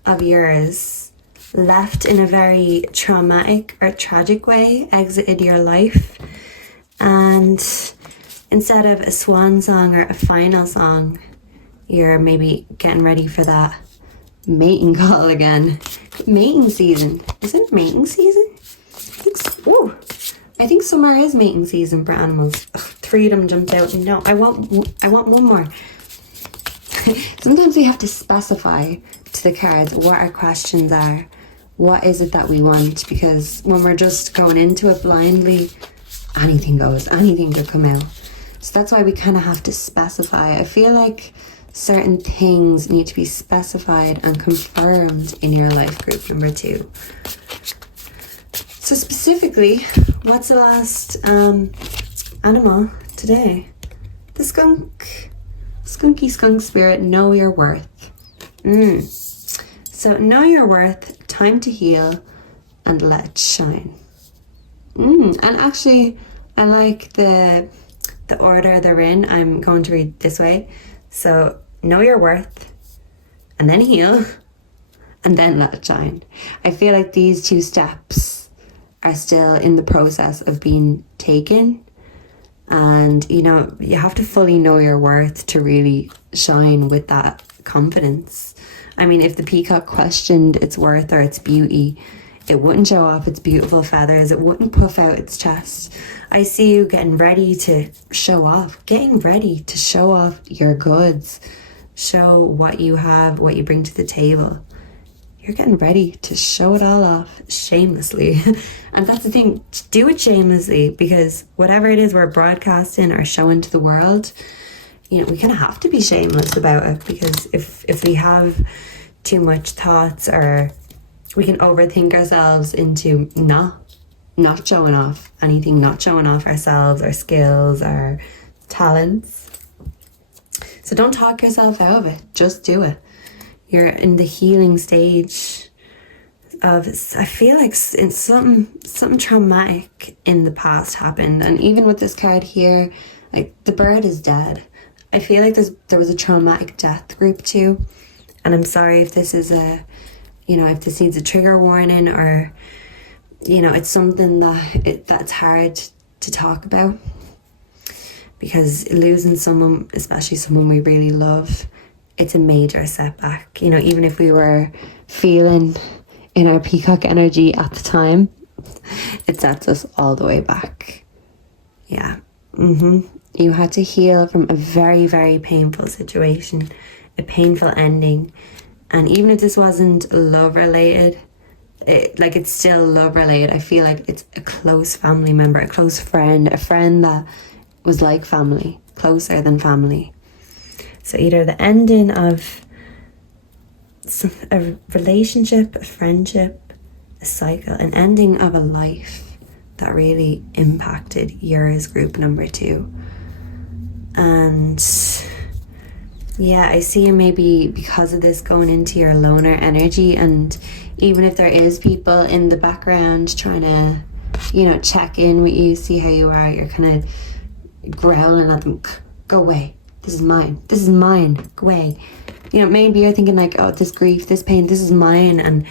of yours left in a very traumatic or tragic way, exited your life, and instead of a swan song or a final song, you're maybe getting ready for that mating call again. Mating season. Is it mating season? I think summer is mating season for animals. Ugh, 3 of them jumped out. No, I want one more. Sometimes we have to specify to the cards what our questions are. What is it that we want? Because when we're just going into it blindly, anything goes, anything could come out. So that's why we kind of have to specify. I feel like certain things need to be specified and confirmed in your life, group number 2. So specifically, what's the last animal today? The skunk. Skunky skunk spirit, know your worth. So know your worth, time to heal, and let it shine. And actually, I like the order they're in. I'm going to read this way. So know your worth, and then heal, and then let it shine. I feel like these 2 steps are still in the process of being taken. And, you know, you have to fully know your worth to really shine with that confidence. I mean, if the peacock questioned its worth or its beauty, it wouldn't show off its beautiful feathers. It wouldn't puff out its chest. I see you getting ready to show off, your goods. Show what you have, what you bring to the table. You're getting ready to show it all off shamelessly. And that's the thing, do it shamelessly, because whatever it is we're broadcasting or showing to the world, you know, we kind of have to be shameless about it, because if we have too much thoughts, or we can overthink ourselves into not showing off anything, not showing off ourselves, our skills, our talents. So don't talk yourself out of it, just do it. You're in the healing stage of, I feel like it's something traumatic in the past happened. And even with this card here, like, the bird is dead. I feel like there was a traumatic death, group 2. And I'm sorry if this is if this needs a trigger warning, or, you know, it's something that's hard to talk about. Because losing someone, especially someone we really love, it's a major setback. You know, even if we were feeling in our peacock energy at the time, it sets us all the way back. Yeah. You had to heal from a very, very painful situation, a painful ending. And even if this wasn't love related, it's still love related. I feel like it's a close family member, a close friend, a friend that was like family, closer than family. So either the ending of a relationship, a friendship, a cycle, an ending of a life that really impacted yours, group number 2. And yeah, I see you maybe because of this going into your loner energy, and even if there is people in the background trying to, you know, check in with you, see how you are, you're kind of growling at them, go away. This is mine. This is mine. Go away. You know, maybe you're thinking like, oh, this grief, this pain, this is mine. And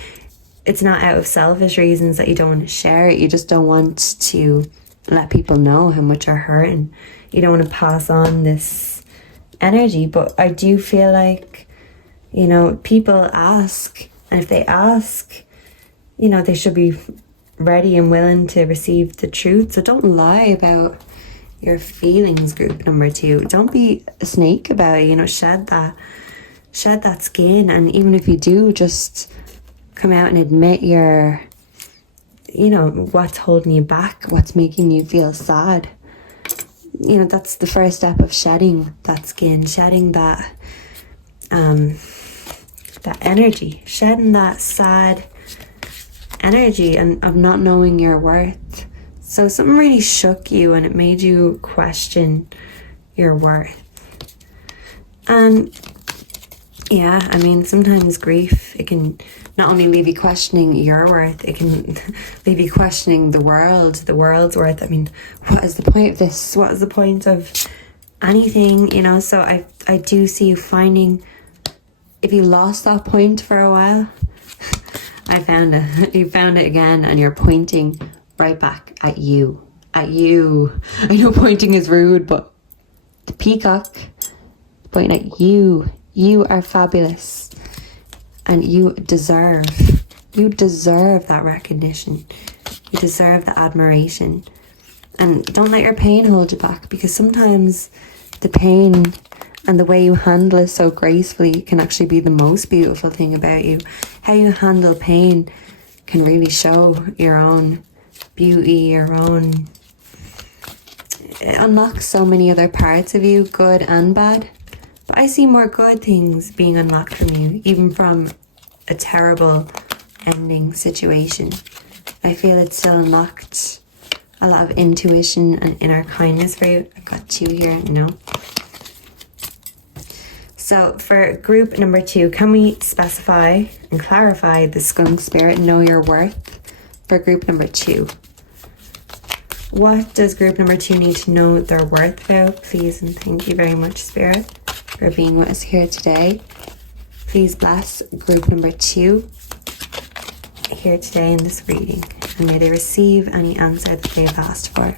it's not out of selfish reasons that you don't want to share it. You just don't want to let people know how much you're hurting. You don't want to pass on this energy. But I do feel like, you know, people ask, and if they ask, you know, they should be ready and willing to receive the truth. So don't lie about your feelings, group number 2. Don't be a snake about it, you know, shed that skin. And even if you do, just come out and admit your, you know, what's holding you back, what's making you feel sad. You know, that's the first step of shedding that skin, shedding that that energy, shedding that sad energy and of not knowing your worth. So something really shook you and it made you question your worth. And yeah, I mean, sometimes grief, it can not only leave you questioning your worth, it can leave you questioning the world's worth. I mean, what is the point of this? What is the point of anything, you know? So I do see you finding, if you lost that point for a while, I found it. You found it again, and you're pointing right back at you. At you. I know pointing is rude, but the peacock pointing at you. You are fabulous, and you deserve that recognition. You deserve the admiration. And don't let your pain hold you back, because sometimes the pain and the way you handle it so gracefully can actually be the most beautiful thing about you. How you handle pain can really show your own beauty, it unlocks so many other parts of you, good and bad. But I see more good things being unlocked from you, even from a terrible ending situation. I feel it's still unlocked a lot of intuition and inner kindness for you. I've got 2 here, you know. So for group number 2, can we specify and clarify the skunk spirit, know your worth, for group number 2? What does group number 2 need to know their worth about? Please and thank you very much, Spirit, for being with us here today. Please bless group number 2 here today in this reading, and may they receive any answer that they've asked for.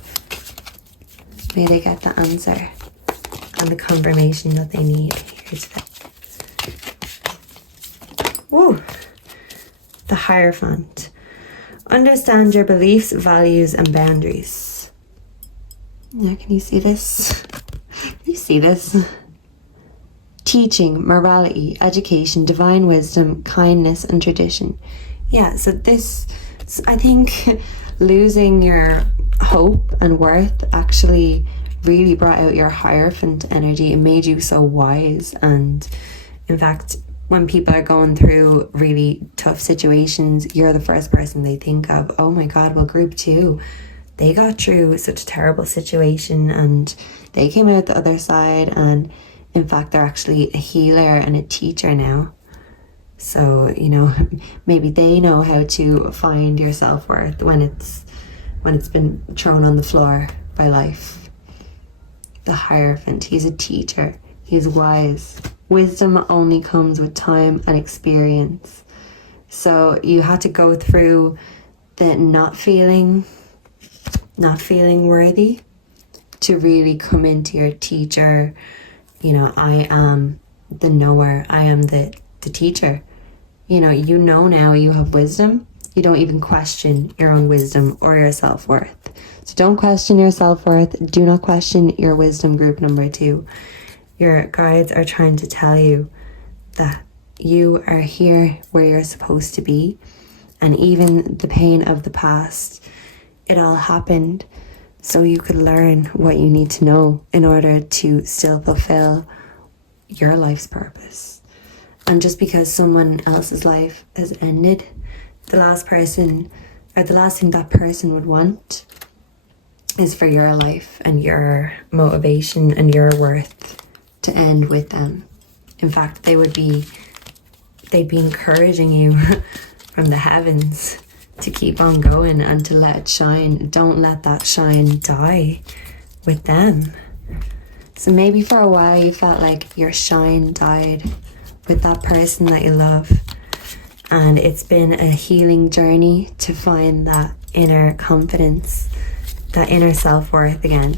May they get the answer and the confirmation that they need here today. Woo! The Hierophant. Understand your beliefs, values, and boundaries. Yeah, can you see this? Can you see this? Teaching, morality, education, divine wisdom, kindness, and tradition. Yeah, so this, I think losing your hope and worth actually really brought out your Hierophant energy. It made you so wise. And in fact, when people are going through really tough situations, you're the first person they think of. Oh my God, well, group 2, they got through such a terrible situation and they came out the other side, and in fact they're actually a healer and a teacher now. So, you know, maybe they know how to find your self-worth when it's been thrown on the floor by life. The Hierophant, he's a teacher, he's wise. Wisdom only comes with time and experience. So you had to go through the not feeling worthy to really come into your teacher. You know, I am the knower, I am the teacher. You know now you have wisdom. You don't even question your own wisdom or your self-worth. So don't question your self-worth. Do not question your wisdom, group number 2. Your guides are trying to tell you that you are here where you're supposed to be. And even the pain of the past, it all happened so you could learn what you need to know in order to still fulfill your life's purpose. And just because someone else's life has ended, the last thing that person would want is for your life and your motivation and your worth to end with them. In fact, they'd be encouraging you from the heavens to keep on going and to let it shine. Don't let that shine die with them. So maybe for a while you felt like your shine died with that person that you love. And it's been a healing journey to find that inner confidence, that inner self-worth again.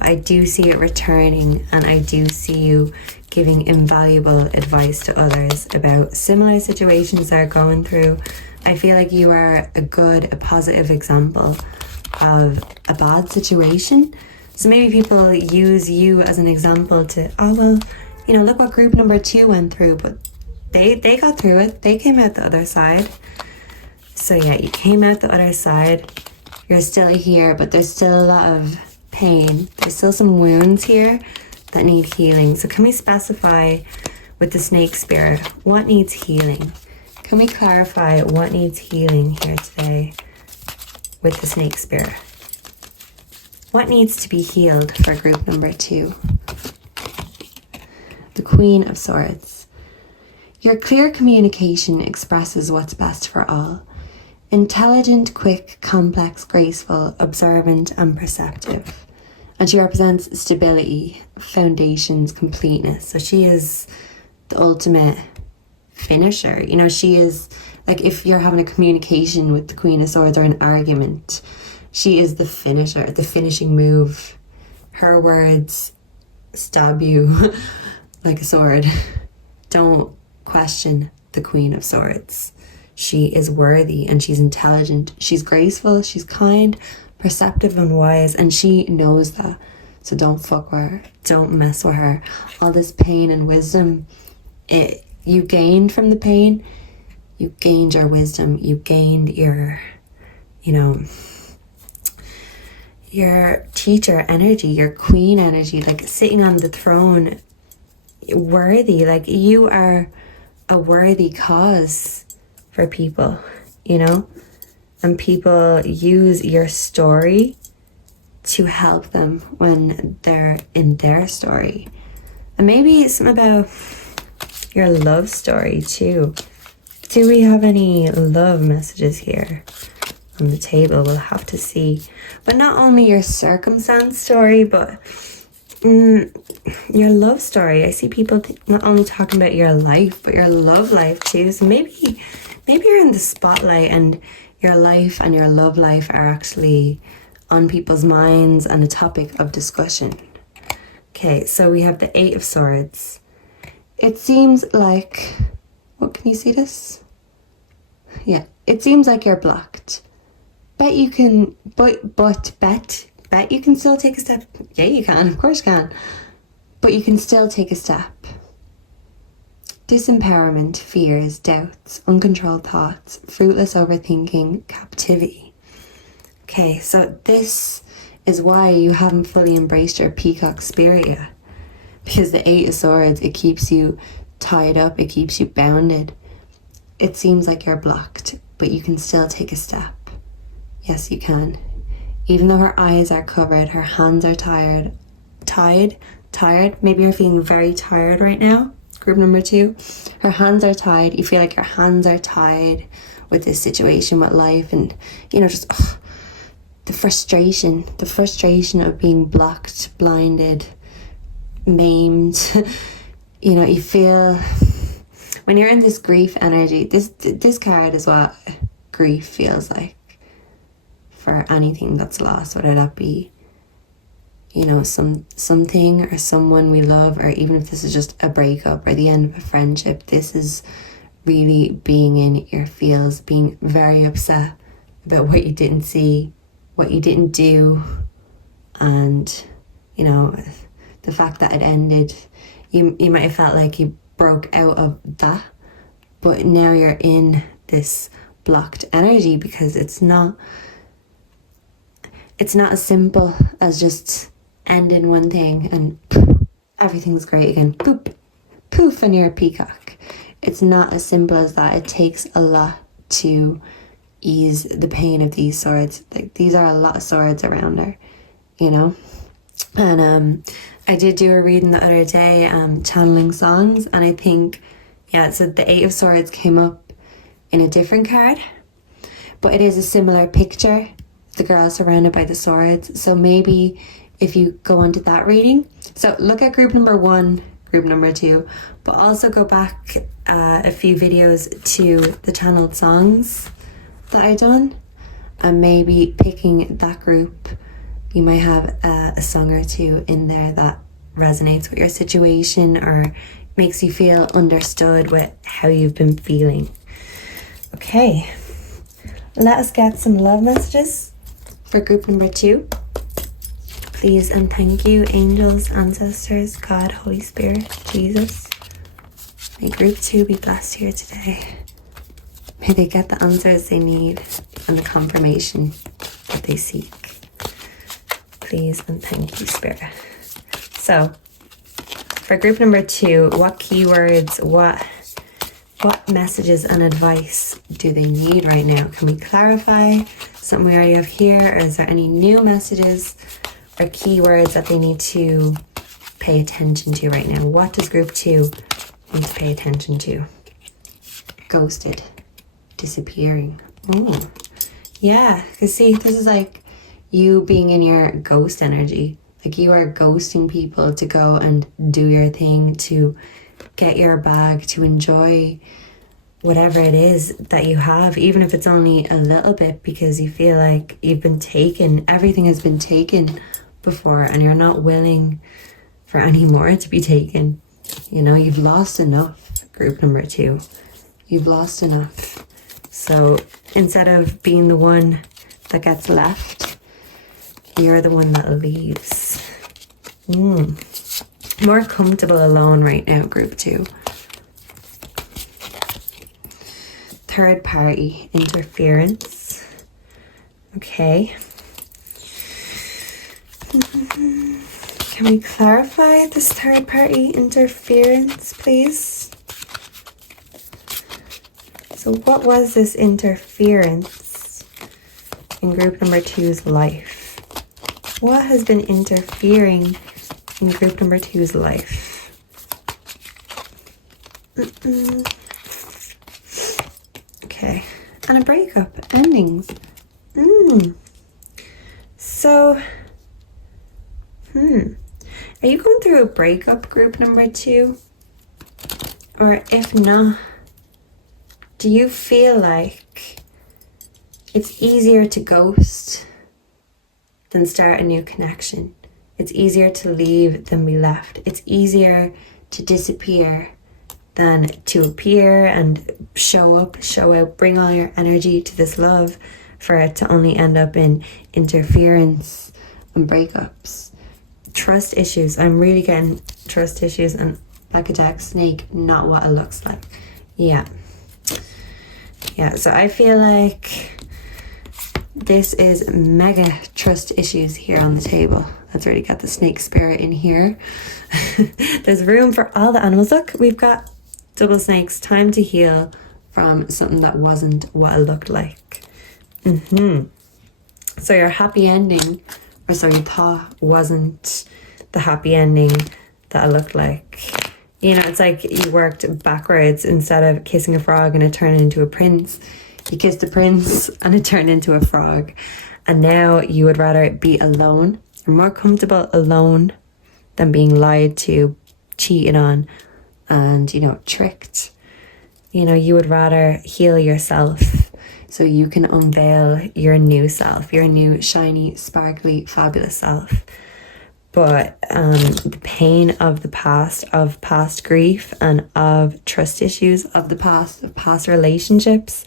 I do see it returning, and I do see you giving invaluable advice to others about similar situations they're going through. I feel like you are a positive example of a bad situation. So maybe people use you as an example to, oh, well, look what group number 2 went through, but they got through it. They came out the other side. So yeah, you came out the other side. You're still here, but there's still a lot of pain. There's still some wounds here that need healing. So can we specify with the snake spirit what needs healing? Can we clarify what needs healing here today with the snake spirit? What needs to be healed for group number 2? The Queen of Swords. Your clear communication expresses what's best for all. Intelligent, quick, complex, graceful, observant, and perceptive. And she represents stability, foundations, completeness. So she is the ultimate finisher. She is, like, if you're having a communication with the Queen of Swords or an argument, she is the finisher, the finishing move. Her words stab you like a sword. Don't question the Queen of Swords. She is worthy, and she's intelligent. She's graceful, she's kind, perceptive, and wise, and she knows that. So don't fuck with her. Don't mess with her. All this pain and wisdom, you gained from the pain. You gained your wisdom. You gained your, your teacher energy, your queen energy, like sitting on the throne, worthy. Like, you are a worthy cause for people, and people use your story to help them when they're in their story. And maybe it's something about your love story too. Do we have any love messages here on the table? We'll have to see. But not only your circumstance story, but your love story. I see people not only talking about your life, but your love life too. So maybe you're in the spotlight, and your life and your love life are actually on people's minds and a topic of discussion. Okay, so we have the 8 of Swords. It seems like, can you see this? Yeah, it seems like you're blocked. Bet you can, bet you can still take a step. Yeah, you can, of course you can. But you can still take a step. Disempowerment, fears, doubts, uncontrolled thoughts, fruitless overthinking, captivity. Okay, so this is why you haven't fully embraced your peacock spirit yet. Because the 8 of Swords, it keeps you tied up, it keeps you bounded. It seems like you're blocked, but you can still take a step. Yes, you can. Even though her eyes are covered, her hands are tired. Maybe you're feeling very tired right now. Group number 2. Her hands are tied. You feel like your hands are tied with this situation with life, and just the frustration of being blocked, blinded, maimed. You feel when you're in this grief energy, this card is what grief feels like for anything that's lost, whether that be something or someone we love, or even if this is just a breakup or the end of a friendship. This is really being in your feels, being very upset about what you didn't see, what you didn't do, and the fact that it ended. You might have felt like you broke out of that, but now you're in this blocked energy because it's not as simple as just ending one thing and everything's great again. Boop, poof, and you're a peacock. It's not as simple as that. It takes a lot to ease the pain of these swords. Like, these are a lot of swords around her, And I did do a reading the other day, channeling songs, and I think, so the 8 of Swords came up in a different card, but it is a similar picture, the girl surrounded by the swords. So maybe if you go on to that reading, so look at group number 1 group number 2, but also go back a few videos to the channeled songs that I done, and maybe picking that group. You might have a song or two in there that resonates with your situation or makes you feel understood with how you've been feeling. Okay, let us get some love messages for group number 2. Please and thank you, angels, ancestors, God, Holy Spirit, Jesus. May group 2 be blessed here today. May they get the answers they need and the confirmation that they seek. Please and thank you, Spirit. So, for group number 2, what keywords, what messages and advice do they need right now? Can we clarify something we already have here, or is there any new messages or keywords that they need to pay attention to right now? What does group 2 need to pay attention to? Ghosted. Disappearing. Oh, yeah, because see, this is like you being in your ghost energy. Like you are ghosting people to go and do your thing, to get your bag, to enjoy whatever it is that you have, even if it's only a little bit, because you feel like you've been taken, everything has been taken before, and you're not willing for any more to be taken. You know, you've lost enough, group number 2. You've lost enough. So instead of being the one that gets left, you're the one that leaves. More comfortable alone right now, group 2. Third party interference. Okay. Can we clarify this third party interference, please? So what was this interference in group number 2's life? What has been interfering in group number 2's life? Okay, and a breakup, endings. So, are you going through a breakup, group number 2? Or if not, do you feel like it's easier to ghost than start a new connection? It's easier to leave than be left. It's easier to disappear than to appear and show up, show out, bring all your energy to this love, for it to only end up in interference and breakups. Trust issues. I'm really getting trust issues, and back attack, snake, not what it looks like. Yeah, so I feel like this is mega trust issues here on the table. Let's already got the snake spirit in here. There's room for all the animals. Look, we've got double snakes. Time to heal from something that wasn't what it looked like. So your happy ending, or so you thought, wasn't the happy ending that it looked like. You know, it's like you worked backwards. Instead of kissing a frog and it turned into a prince, you kissed a prince and it turned into a frog. And now you would rather be alone. You're more comfortable alone than being lied to, cheated on, and, you know, tricked. You know, you would rather heal yourself so you can unveil your new self, your new shiny, sparkly, fabulous self. But the pain of the past, of past grief and of trust issues of the past, of past relationships,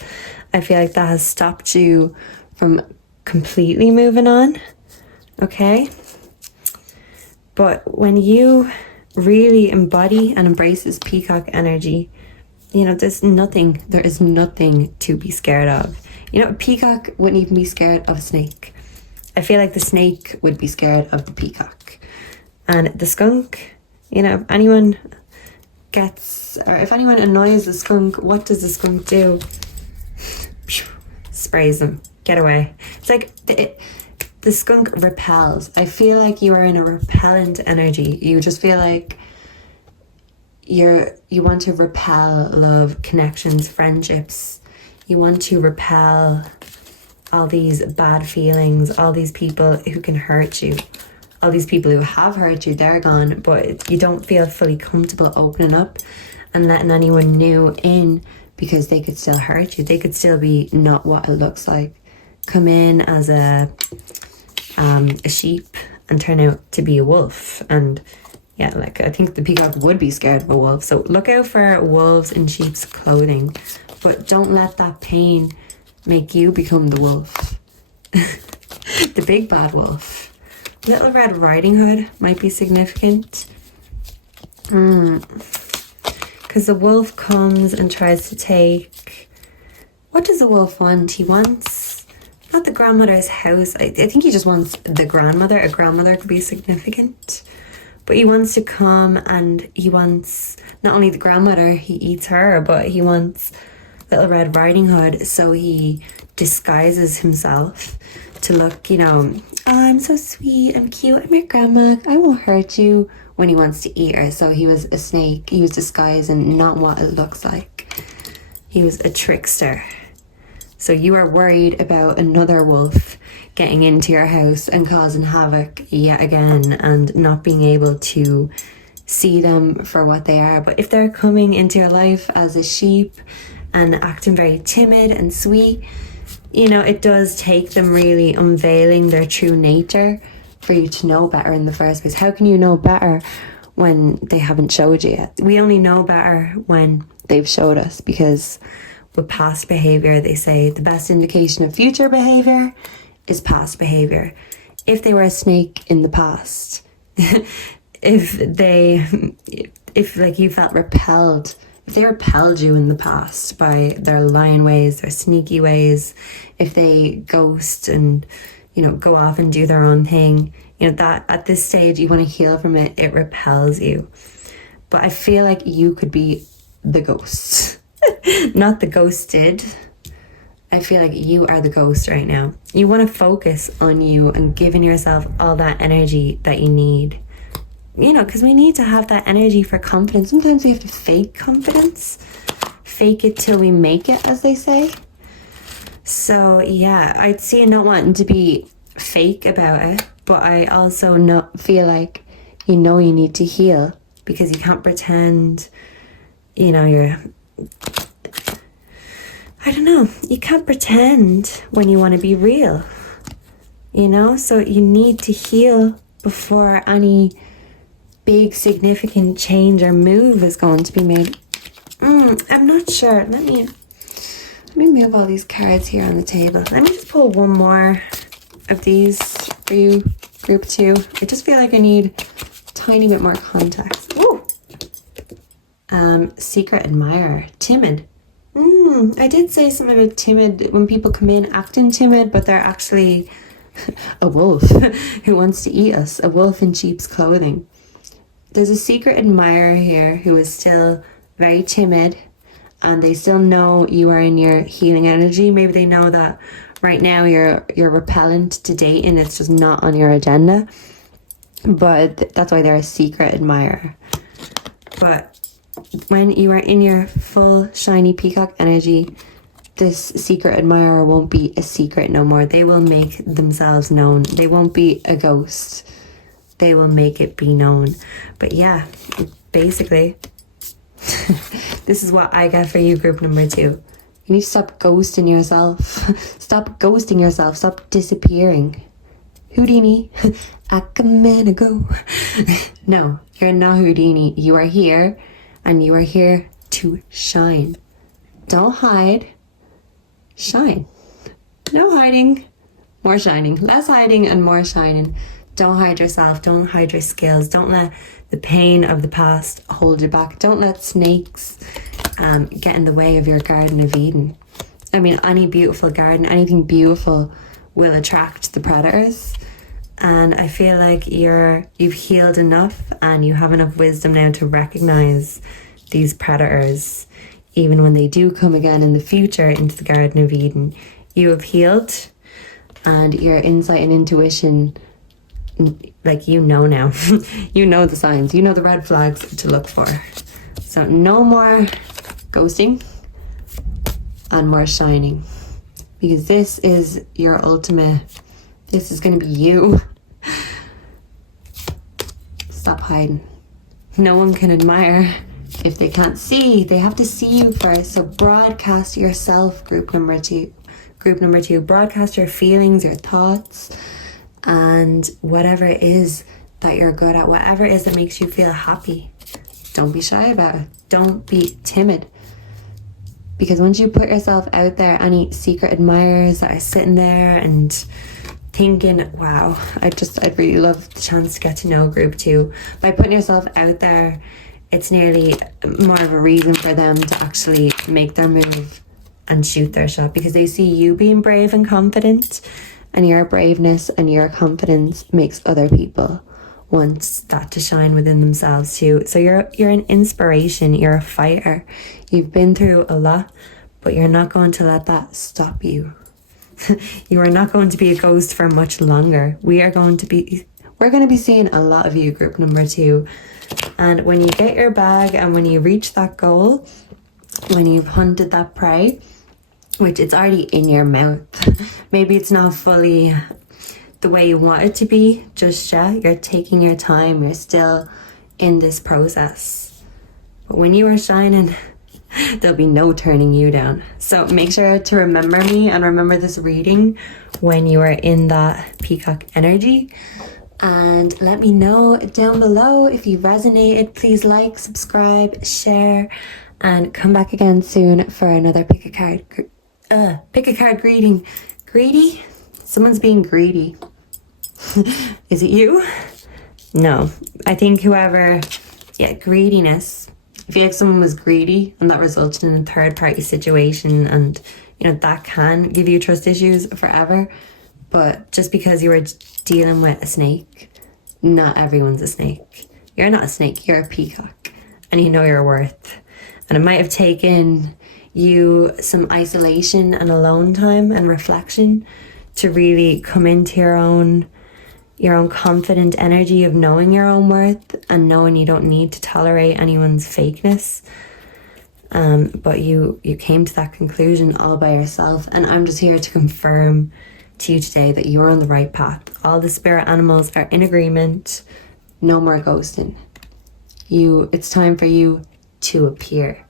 I feel like that has stopped you from completely moving on. Okay? But when you really embody and embrace this peacock energy, you know, there is nothing to be scared of. You know, a peacock wouldn't even be scared of a snake. I feel like the snake would be scared of the peacock. And the skunk, you know, if anyone annoys the skunk, what does the skunk do? Sprays them. Get away. It's like the skunk repels. I feel like you are in a repellent energy. You just feel like you want to repel love, connections, friendships. You want to repel all these bad feelings, all these people who can hurt you. all these people who have hurt you, they're gone, but you don't feel fully comfortable opening up and letting anyone new in because they could still hurt you. They could still be not what it looks like. Come in as a sheep and turn out to be a wolf. And yeah, like I think the peacock would be scared of a wolf. So look out for wolves in sheep's clothing, but don't let that pain make you become the wolf. The big bad wolf. Little Red Riding Hood might be significant. Because the wolf comes and tries to take... What does the wolf want? He wants... not the grandmother's house. I think he just wants the grandmother. A grandmother could be significant. But he wants to come and he wants not only the grandmother, he eats her, but he wants Little Red Riding Hood. So he disguises himself to look, you know, oh, I'm so sweet, I'm cute, I'm your grandma, I won't hurt you, when he wants to eat her. So he was a snake. He was disguising not what it looks like. He was a trickster. So you are worried about another wolf getting into your house and causing havoc yet again and not being able to see them for what they are. But if they're coming into your life as a sheep and acting very timid and sweet, you know, it does take them really unveiling their true nature for you to know better in the first place. How can you know better when they haven't showed you yet? We only know better when they've showed us, because with past behavior, they say the best indication of future behavior is past behavior. If they were a snake in the past, if like you felt repelled, if they repelled you in the past by their lying ways, their sneaky ways, if they ghost and, you know, go off and do their own thing, you know, that at this stage you want to heal from it, it repels you. But I feel like you could be the ghost, not the ghosted. I feel like you are the ghost right now. You want to focus on you and giving yourself all that energy that you need. You know, because we need to have that energy for confidence. Sometimes we have to fake confidence. Fake it till we make it, as they say. So, yeah, I'd see not wanting to be fake about it. But I also not feel like, you know, you need to heal. Because you can't pretend, you know, I don't know. You can't pretend when you want to be real. You know? So you need to heal before any big significant change or move is going to be made. I'm not sure. Let me move all these cards here on the table. Let me just pull one more of these for you, group 2. I just feel like I need a tiny bit more context. Ooh. Secret admirer, timid. I did say something about timid when people come in acting timid, but they're actually a wolf who wants to eat us, a wolf in sheep's clothing. There's a secret admirer here who is still very timid, and they still know you are in your healing energy. Maybe they know that right now you're repellent to date and it's just not on your agenda. But that's why they're a secret admirer. But when you are in your full shiny peacock energy, this secret admirer won't be a secret no more. They will make themselves known. They won't be a ghost. They will make it be known. But yeah, basically, this is what I got for you, group number 2. You need to stop ghosting yourself. Stop ghosting yourself. Stop disappearing. Houdini, I come and go. No, you're not Houdini. You are here, and you are here to shine. Don't hide. Shine. No hiding. More shining. Less hiding and more shining. Don't hide yourself. Don't hide your skills. Don't let the pain of the past hold you back. Don't let snakes get in the way of your Garden of Eden. I mean, any beautiful garden, anything beautiful will attract the predators. And I feel like you've healed enough and you have enough wisdom now to recognize these predators, even when they do come again in the future into the Garden of Eden. You have healed, and your insight and intuition, like, you know now. You know the signs. You know the red flags to look for. So no more ghosting and more shining. Because this is your ultimate. This is going to be you. hiding. No one can admire if they can't see. They have to see you first. So broadcast yourself, group number two. Broadcast your feelings, your thoughts, and whatever it is that you're good at, whatever it is that makes you feel happy. Don't be shy about it. Don't be timid. Because once you put yourself out there, any secret admirers that are sitting there and thinking, wow, I'd really love the chance to get to know group two. By putting yourself out there, it's nearly more of a reason for them to actually make their move and shoot their shot, because they see you being brave and confident, and your braveness and your confidence makes other people want that to shine within themselves too. So you're an inspiration, you're a fighter. You've been through a lot, but you're not going to let that stop you. You are not going to be a ghost for much longer. We're going to be seeing a lot of you, group number two. And when you get your bag and when you reach that goal, when you've hunted that prey, which it's already in your mouth, maybe it's not fully the way you want it to be just yet. You're taking your time. You're still in this process. But when you are shining, there'll be no turning you down. So make sure to remember me and remember this reading when you are in that peacock energy. And let me know down below if you resonated. Please like, subscribe, share, and come back again soon for another pick a card greeting. Greedy? Someone's being greedy. Is it you? No. I think greediness. I feel like someone was greedy and that resulted in a third party situation, and that can give you trust issues forever. But just because you were dealing with a snake, not everyone's a snake. You're not a snake, you're a peacock, and you know your worth. And it might have taken you some isolation and alone time and reflection to really come into your own confident energy of knowing your own worth and knowing you don't need to tolerate anyone's fakeness. But you came to that conclusion all by yourself, and I'm just here to confirm to you today that you're on the right path. All the spirit animals are in agreement. No more ghosting. It's time for you to appear.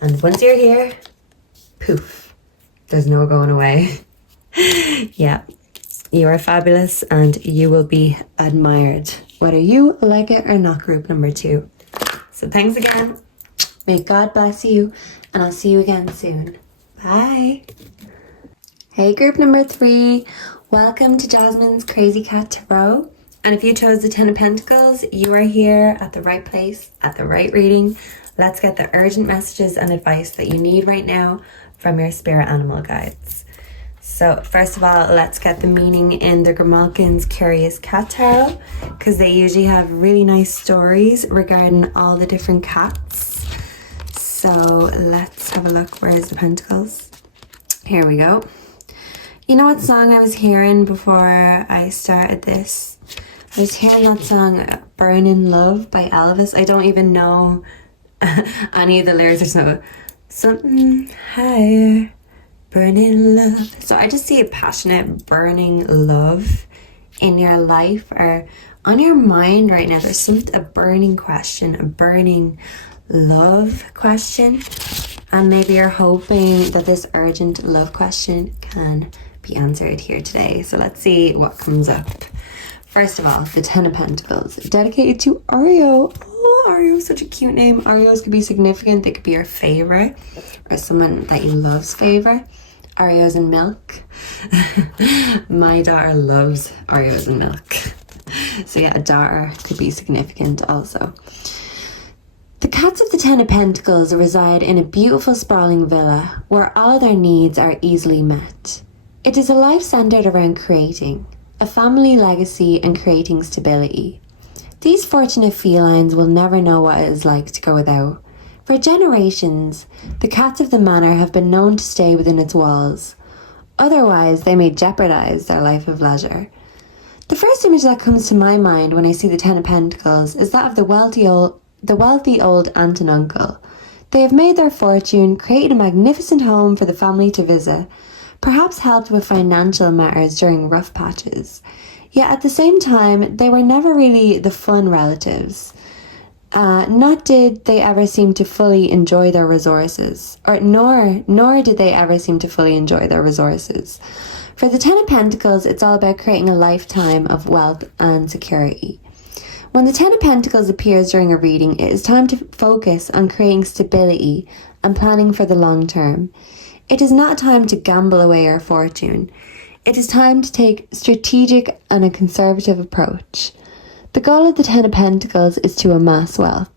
And once you're here, poof, there's no going away. Yeah, you are fabulous and you will be admired, whether you like it or not, group number two. So thanks again. May God bless you, and I'll see you again soon. Bye. Hey, group number three. Welcome to Jasmine's Crazy Cat Tarot. And if you chose the Ten of Pentacles, you are here at the right place, at the right reading. Let's get the urgent messages and advice that you need right now from your spirit animal guides. So first of all, let's get the meaning in the Grimalkin's Curious Cat Tarot, because they usually have really nice stories regarding all the different cats. So let's have a look. Where is the Pentacles? Here we go. You know what song I was hearing before I started this? I was hearing that song Burning Love by Elvis. I don't even know any of the lyrics. There's something higher, burning love. So I just see a passionate burning love in your life or on your mind right now. There's a burning question, a burning love question. And maybe you're hoping that this urgent love question can be answered here today. So let's see what comes up. First of all, the Ten of Pentacles, dedicated to Oreo. Oh, Oreo is such a cute name. Oreos could be significant. They could be your favorite or someone that you love's favorite. Oreos and milk. My daughter loves Oreos and milk. So yeah, a daughter could be significant also. The cats of the Ten of Pentacles reside in a beautiful sprawling villa where all their needs are easily met. It is a life centered around creating a family legacy and creating stability. These fortunate felines will never know what it is like to go without. For generations, the cats of the manor have been known to stay within its walls. Otherwise, they may jeopardize their life of leisure. The first image that comes to my mind when I see the Ten of Pentacles is that of the wealthy old aunt and uncle. They have made their fortune, created a magnificent home for the family to visit, perhaps helped with financial matters during rough patches. Yet at the same time, they were never really the fun relatives. Not did they ever seem to fully enjoy their resources, or nor did they ever seem to fully enjoy their resources. For the Ten of Pentacles, it's all about creating a lifetime of wealth and security. When the Ten of Pentacles appears during a reading, it is time to focus on creating stability and planning for the long term. It is not time to gamble away our fortune. It is time to take strategic and a conservative approach. The goal of the Ten of Pentacles is to amass wealth,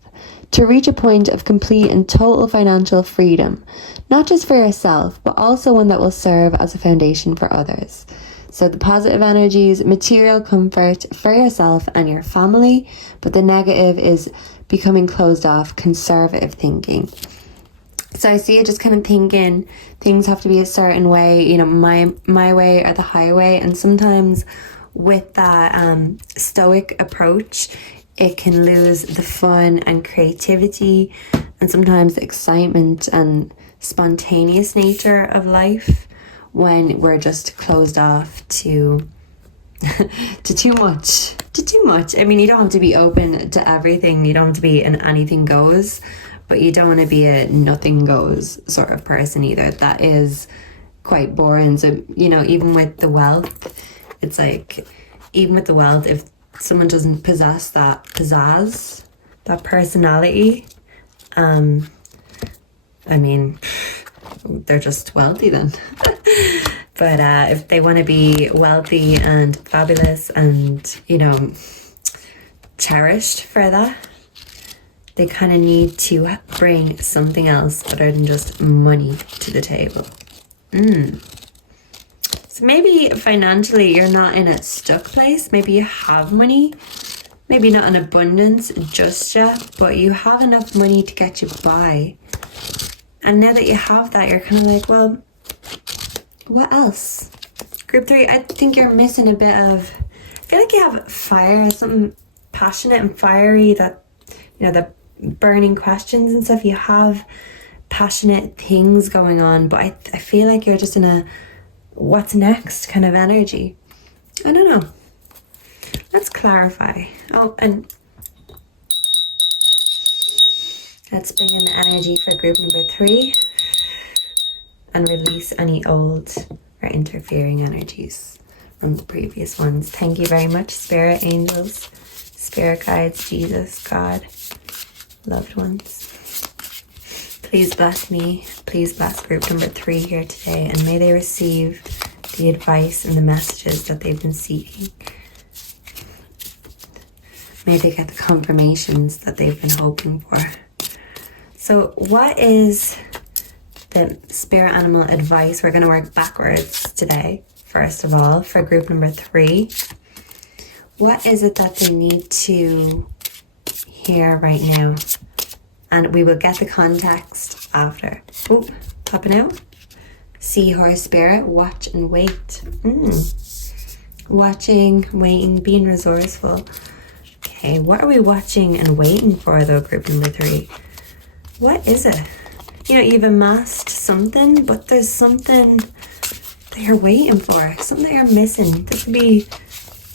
to reach a point of complete and total financial freedom, not just for yourself, but also one that will serve as a foundation for others. So the positive energies, material comfort for yourself and your family, but the negative is becoming closed off, conservative thinking. So I see you just kind of thinking things have to be a certain way, you know, my way or the highway. And sometimes with that stoic approach, it can lose the fun and creativity and sometimes the excitement and spontaneous nature of life when we're just closed off to too much. I mean, you don't have to be open to everything. You don't have to be an anything goes, but you don't want to be a nothing goes sort of person either. That is quite boring. So, you know, even with the wealth, it's like, even with the wealth, if someone doesn't possess that pizzazz, that personality, I mean, they're just wealthy then. But if they want to be wealthy and fabulous and, you know, cherished for that, they kind of need to bring something else other than just money to the table. So maybe financially you're not in a stuck place. Maybe you have money. Maybe not in abundance just yet, but you have enough money to get you by. And now that you have that, you're kind of like, well, what else? Group 3, I think you're missing a bit of, I feel like you have fire, something passionate and fiery, that, you know, the burning questions and stuff. You have passionate things going on, but I feel like you're just in a what's next kind of energy. I don't know. Let's clarify. Oh, and let's bring in the energy for group number 3 and release any old or interfering energies from the previous ones. Thank you very much, spirit, angels, spirit guides, Jesus, God, loved ones. Please bless me. Please bless group number 3 here today, and may they receive the advice and the messages that they've been seeking. May they get the confirmations that they've been hoping for. So what is the spirit animal advice? We're going to work backwards today. First of all, for group number 3, what is it that they need to hear right now? And we will get the context after. Oh, popping out. Seahorse spirit, watch and wait. Watching, waiting, being resourceful. Okay, what are we watching and waiting for though, group number 3? What is it? You know, you've amassed something, but there's something that you're waiting for, something that you're missing. This could be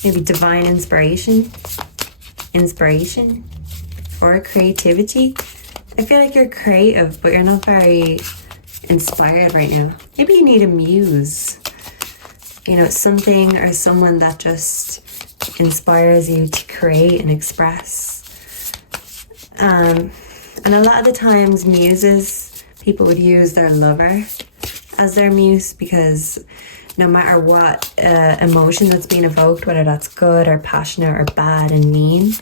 maybe divine inspiration or creativity. I feel like you're creative, but you're not very inspired right now. Maybe you need a muse. You know, something or someone that just inspires you to create and express. And a lot of the times muses, people would use their lover as their muse, because no matter what emotion that's being evoked, whether that's good or passionate or bad and mean,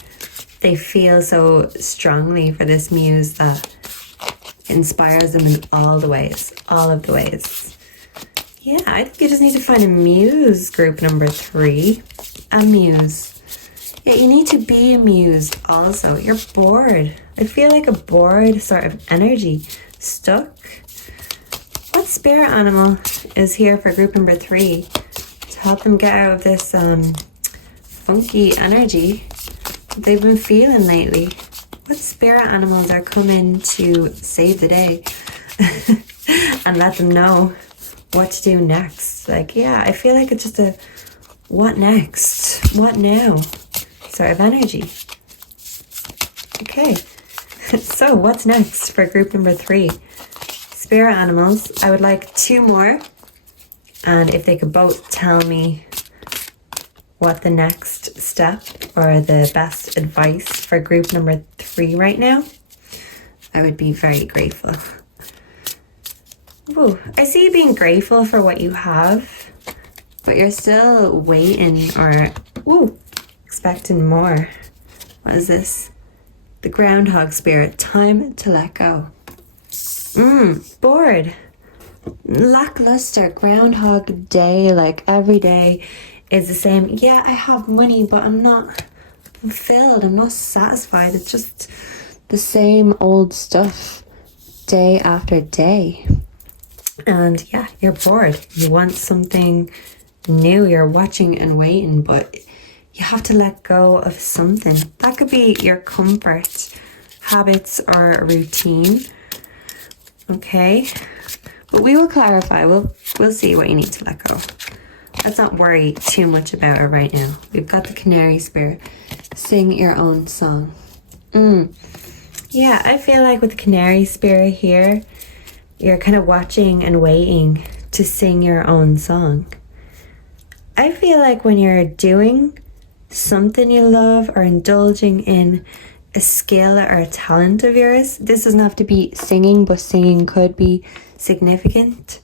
they feel so strongly for this muse that inspires them in all of the ways. Yeah, I think you just need to find a muse, group number 3. A muse. Yeah, you need to be amused also. You're bored. I feel like a bored sort of energy. Stuck. What spirit animal is here for group number 3 to help them get out of this funky energy they've been feeling lately? What spirit animals are coming to save the day and let them know what to do next? Like, yeah, I feel like it's just a what next? what now sort of energy. Okay, so what's next for group number 3? Spirit animals. I would like 2 more, and if they could both tell me what the next step or the best advice for group number 3 right now, I would be very grateful. Ooh, I see you being grateful for what you have, but you're still waiting or expecting more. What is this? The groundhog spirit. Time to let go. Bored. Lackluster. Groundhog day. Like every day is the same. Yeah, I have money, but I'm not fulfilled. I'm not satisfied. It's just the same old stuff day after day. And yeah, you're bored. You want something new. You're watching and waiting, but you have to let go of something. That could be your comfort, habits, or a routine. Okay, but we will clarify. We'll see what you need to let go. Let's not worry too much about it right now. We've got the canary spirit. Sing your own song. Yeah, I feel like with the canary spirit here, you're kind of watching and waiting to sing your own song. I feel like when you're doing something you love or indulging in a skill or a talent of yours, this doesn't have to be singing, but singing could be significant.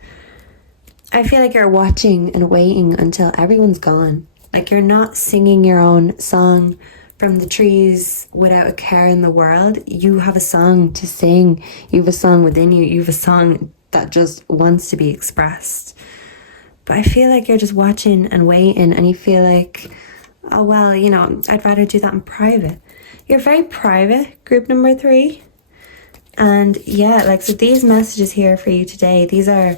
I feel like you're watching and waiting until everyone's gone. Like you're not singing your own song from the trees without a care in the world. You have a song to sing. You have a song within you. You have a song that just wants to be expressed. But I feel like you're just watching and waiting, and you feel like, oh, well, I'd rather do that in private. You're very private, group number 3. And yeah, so these messages here for you today, these are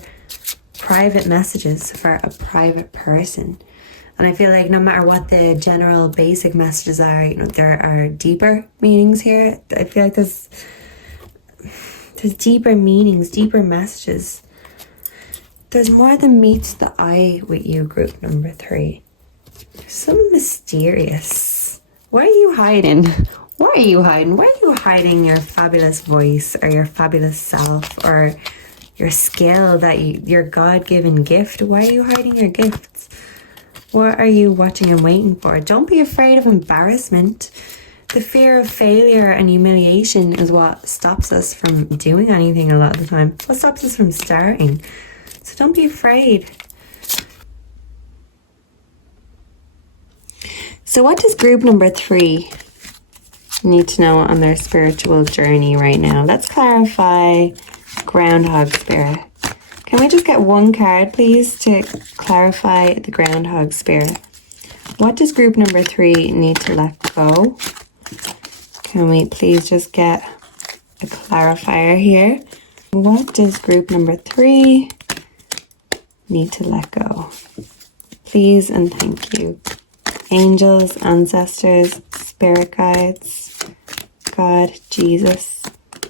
private messages for a private person. And I feel like no matter what the general basic messages are, there are deeper meanings here. I feel like there's deeper meanings, deeper messages. There's more than meets the eye with you, group number 3. Some mysterious. What are you hiding? What are you hiding? Why are you hiding your fabulous voice or your fabulous self or your skill, your God-given gift? Why are you hiding your gifts? What are you watching and waiting for? Don't be afraid of embarrassment. The fear of failure and humiliation is what stops us from doing anything a lot of the time. What stops us from starting? So don't be afraid. So what does group number 3 need to know on their spiritual journey right now? Let's clarify groundhog spirit. Can we just get one card, please, to clarify the groundhog spirit? What does group number 3 need to let go? Can we please just get a clarifier here? What does group number 3 need to let go? Please and thank you. Angels, ancestors, spirit guides, God, Jesus,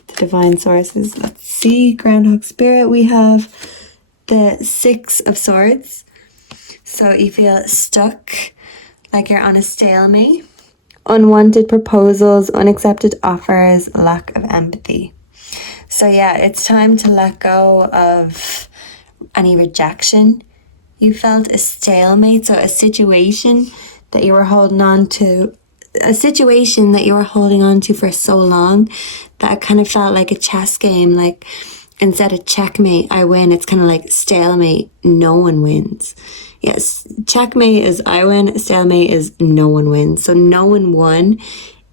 the divine sources. Let's see, groundhog spirit. We have the 6 of Swords. So you feel stuck, like you're on a stalemate. Unwanted proposals, unaccepted offers, lack of empathy. So yeah, it's time to let go of any rejection. You felt a stalemate, so a situation that you were holding on to, for so long that it kind of felt like a chess game. Like instead of checkmate, I win, it's kind of like stalemate, no one wins. Yes, checkmate is I win, stalemate is no one wins. So no one won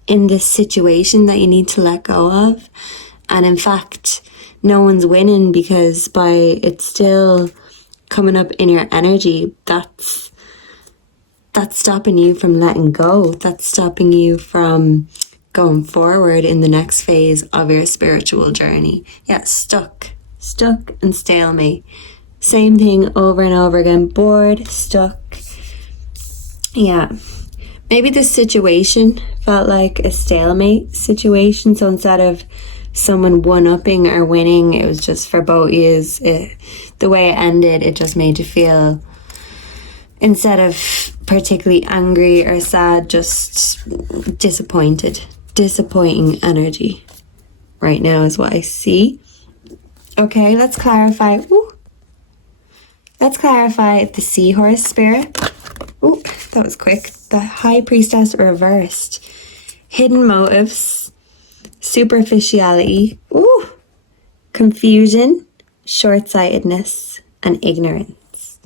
in this situation that you need to let go of. And in fact, no one's winning because by it's still coming up in your energy, that's stopping you from letting go. That's stopping you from going forward in the next phase of your spiritual journey. Yeah, stuck and stalemate. Same thing over and over again. Bored, stuck. Yeah. Maybe this situation felt like a stalemate situation. So instead of someone one-upping or winning, it was just for both yous. The way it ended, it just made you feel, instead of particularly angry or sad, just disappointing energy right now is what I see. Okay, let's clarify. Let's clarify the seahorse spirit. Oh, that was quick. The high priestess reversed. Hidden motives, superficiality, confusion, short-sightedness, and ignorance.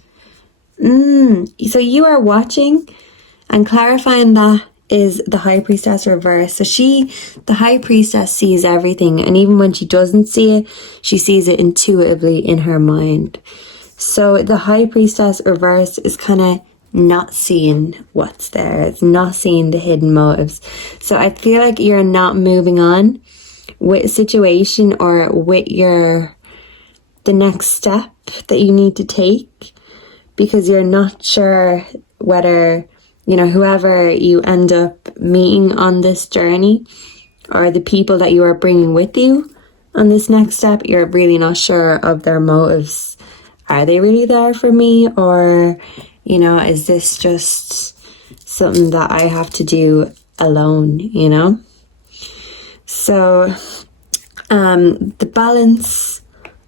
So you are watching and clarifying that is the high priestess reverse. So the high priestess sees everything, and even when she doesn't see it, she sees it intuitively in her mind. So the high priestess reverse is kind of not seeing what's there. It's not seeing the hidden motives. So I feel like you're not moving on with a situation or with the next step that you need to take, because you're not sure whether, whoever you end up meeting on this journey or the people that you are bringing with you on this next step, you're really not sure of their motives. Are they really there for me? Or, is this just something that I have to do alone, So, the balance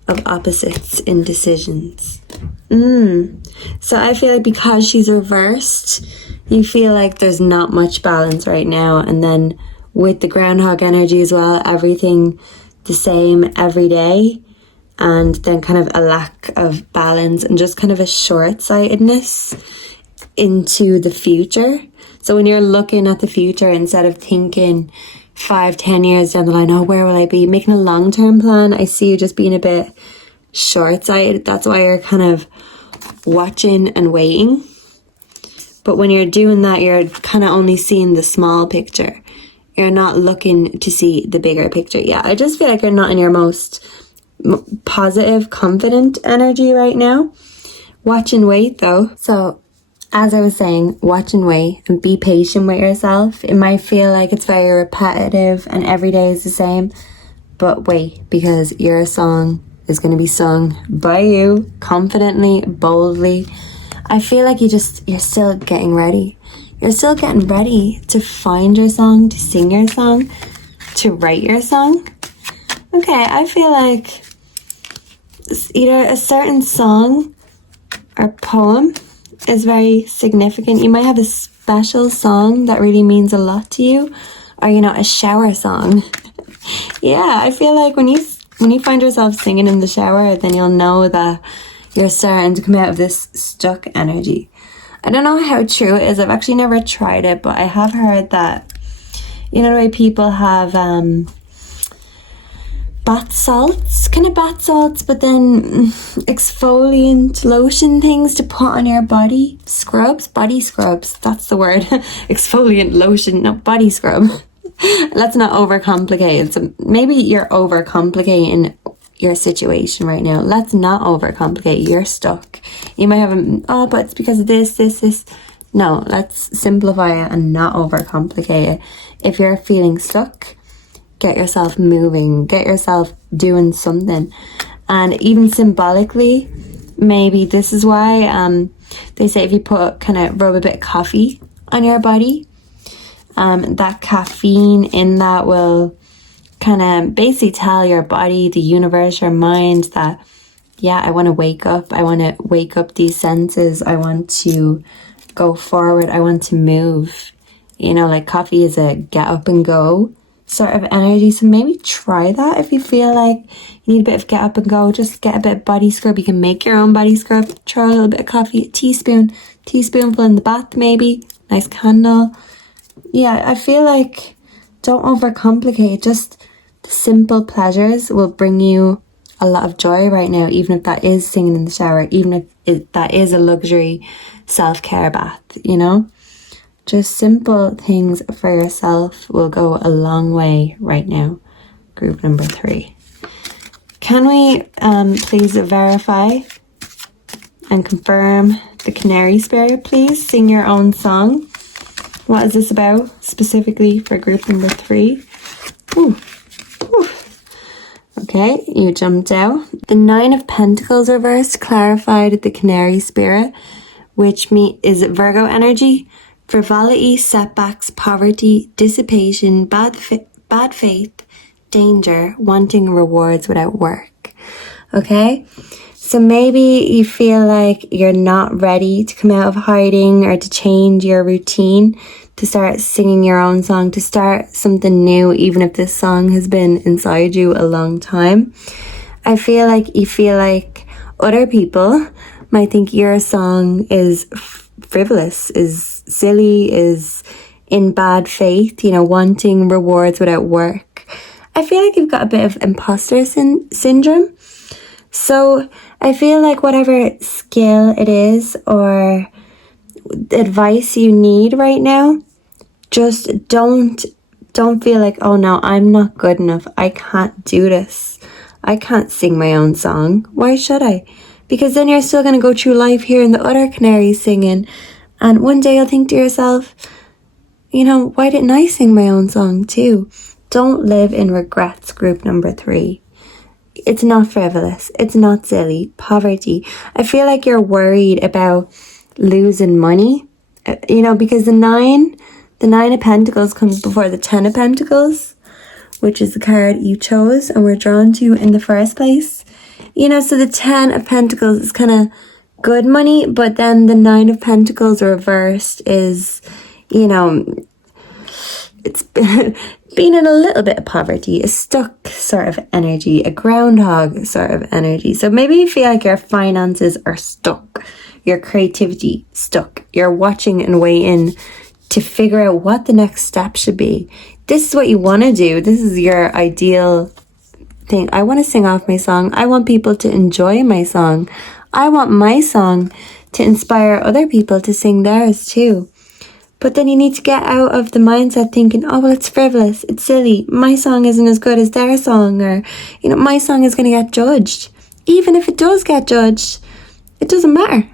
of opposites in decisions. So I feel like because she's reversed, you feel like there's not much balance right now. And then with the groundhog energy as well, everything the same every day. And then kind of a lack of balance and just kind of a short-sightedness into the future. So when you're looking at the future, instead of thinking 5-10 years down the line, where will I be? Making a long-term plan, I see you just being a bit short-sighted. That's why you're kind of watching and waiting. But when you're doing that, you're kind of only seeing the small picture. You're not looking to see the bigger picture. Yeah, I just feel like you're not in your most positive, confident energy right now. Watch and wait though. So as I was saying, watch and wait and be patient with yourself. It might feel like it's very repetitive and every day is the same, but wait, because your song is going to be sung by you confidently, boldly. I feel like you're still getting ready. You're still getting ready to find your song, to sing your song, to write your song. Okay, I feel like either a certain song or poem is very significant. You might have a special song that really means a lot to you, or a shower song. Yeah, I feel like when you find yourself singing in the shower, then you'll know that you're starting to come out of this stuck energy. I don't know how true it is. I've actually never tried it, but I have heard that, the way people have bath salts, but then exfoliant lotion things to put on your body. Body scrubs, that's the word. Exfoliant lotion, not body scrub. Let's not overcomplicate it. So maybe you're overcomplicating your situation right now. Let's not overcomplicate. You're stuck. You might have but it's because of this. No, let's simplify it and not overcomplicate it. If you're feeling stuck, get yourself moving, get yourself doing something. And even symbolically, maybe this is why they say if you rub a bit of coffee on your body, that caffeine in that will kind of basically tell your body, the universe, your mind that, yeah, I want to wake up. I want to wake up these senses. I want to go forward. I want to move. Like coffee is a get up and go sort of energy. So maybe try that if you feel like you need a bit of get up and go. Just get a bit of body scrub. You can make your own body scrub. Throw a little bit of coffee, teaspoonful in the bath maybe. Nice candle. Yeah, I feel like don't overcomplicate it. Just the simple pleasures will bring you a lot of joy right now, even if that is singing in the shower, even if that is a luxury self-care bath, Just simple things for yourself will go a long way right now. Group number 3. Can we please verify and confirm the canary spirit, please? Sing your own song. What is this about specifically for group number 3? Ooh. Okay, you jumped out. The 9 of Pentacles reversed clarified the canary spirit which is Virgo energy. Frivolity, setbacks, poverty, dissipation, bad faith, danger, wanting rewards without work. Okay? So maybe you feel like you're not ready to come out of hiding or to change your routine, to start singing your own song, to start something new, even if this song has been inside you a long time. I feel like you feel like other people might think your song is frivolous, is silly, is in bad faith, wanting rewards without work. I feel like you've got a bit of imposter syndrome. So I feel like whatever skill it is or advice you need right now, just don't feel like, oh no, I'm not good enough. I can't do this. I can't sing my own song. Why should I? Because then you're still going to go through life hearing the other canaries singing. And one day you'll think to yourself, why didn't I sing my own song too? Don't live in regrets, group number 3. It's not frivolous. It's not silly. Poverty. I feel like you're worried about losing money, because the nine of Pentacles comes before the 10 of Pentacles, which is the card you chose and were drawn to in the first place. So the 10 of Pentacles is kind of good money, but then the 9 of Pentacles reversed is, it's being in a little bit of poverty, a stuck sort of energy, a groundhog sort of energy. So maybe you feel like your finances are stuck, your creativity stuck. You're watching and waiting to figure out what the next step should be. This is what you want to do. This is your ideal thing. I want to sing off my song. I want people to enjoy my song. I want my song to inspire other people to sing theirs too. But then you need to get out of the mindset thinking, oh, well, it's frivolous, it's silly, my song isn't as good as their song, or, my song is going to get judged. Even if it does get judged, it doesn't matter.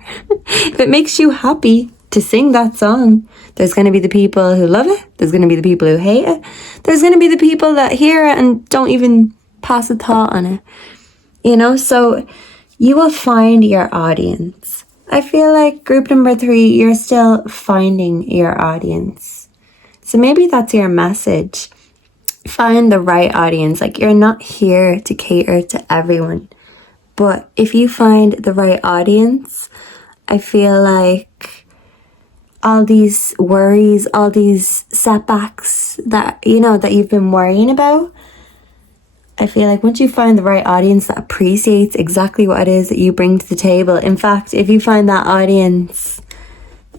If it makes you happy to sing that song, there's going to be the people who love it, there's going to be the people who hate it, there's going to be the people that hear it and don't even pass a thought on it. So you will find your audience. I feel like group number 3, you're still finding your audience. So maybe that's your message. Find the right audience. Like, you're not here to cater to everyone. But if you find the right audience, I feel like all these worries, all these setbacks that, that you've been worrying about, I feel like once you find the right audience that appreciates exactly what it is that you bring to the table, in fact, if you find that audience,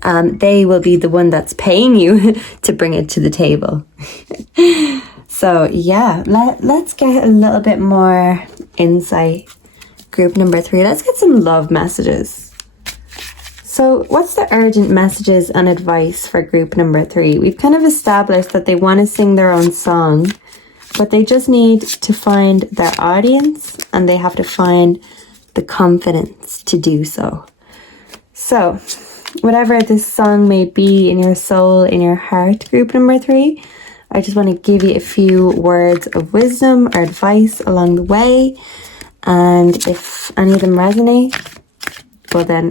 they will be the one that's paying you to bring it to the table. So yeah, let's get a little bit more insight. Group number 3, let's get some love messages. So what's the urgent messages and advice for group number 3? We've kind of established that they want to sing their own song, but they just need to find their audience and they have to find the confidence to do so. So, whatever this song may be in your soul, in your heart, group number 3, I just want to give you a few words of wisdom or advice along the way. And if any of them resonate, well then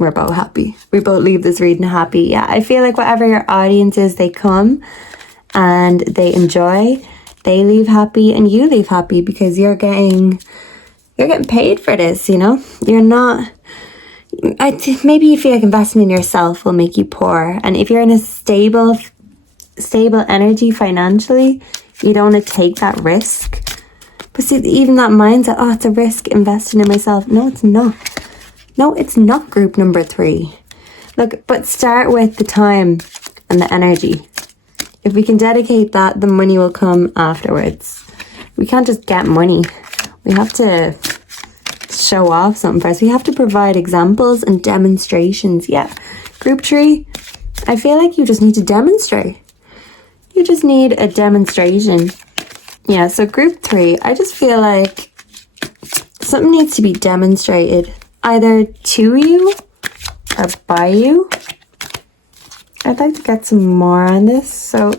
we're both happy. We both leave this reading happy. Yeah, I feel like whatever your audience is, they come and they enjoy, they leave happy, and you leave happy because you're getting paid for this, You're not, maybe you feel like investing in yourself will make you poor. And if you're in a stable energy financially, you don't want to take that risk. But see, even that mindset, oh, it's a risk investing in myself. No, it's not. No, it's not, group number 3. Look, but start with the time and the energy. If we can dedicate that, the money will come afterwards. We can't just get money. We have to show off something first. We have to provide examples and demonstrations. Yeah, group 3, I feel like you just need to demonstrate. You just need a demonstration. Yeah, so group 3, I just feel like something needs to be demonstrated, either to you or by you. I'd like to get some more on this. So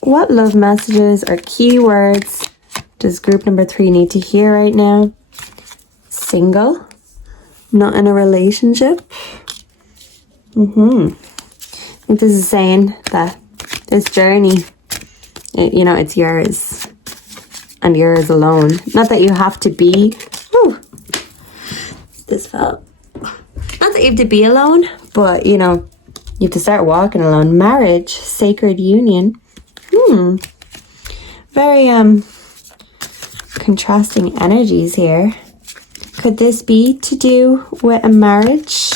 what love messages or keywords does group number 3 need to hear right now? Single, not in a relationship. I think this is saying that this journey, it's yours and yours alone. Not that you have to be, this fell. Not that you have to be alone, but you have to start walking alone. Marriage, sacred union. Very contrasting energies here. Could this be to do with a marriage?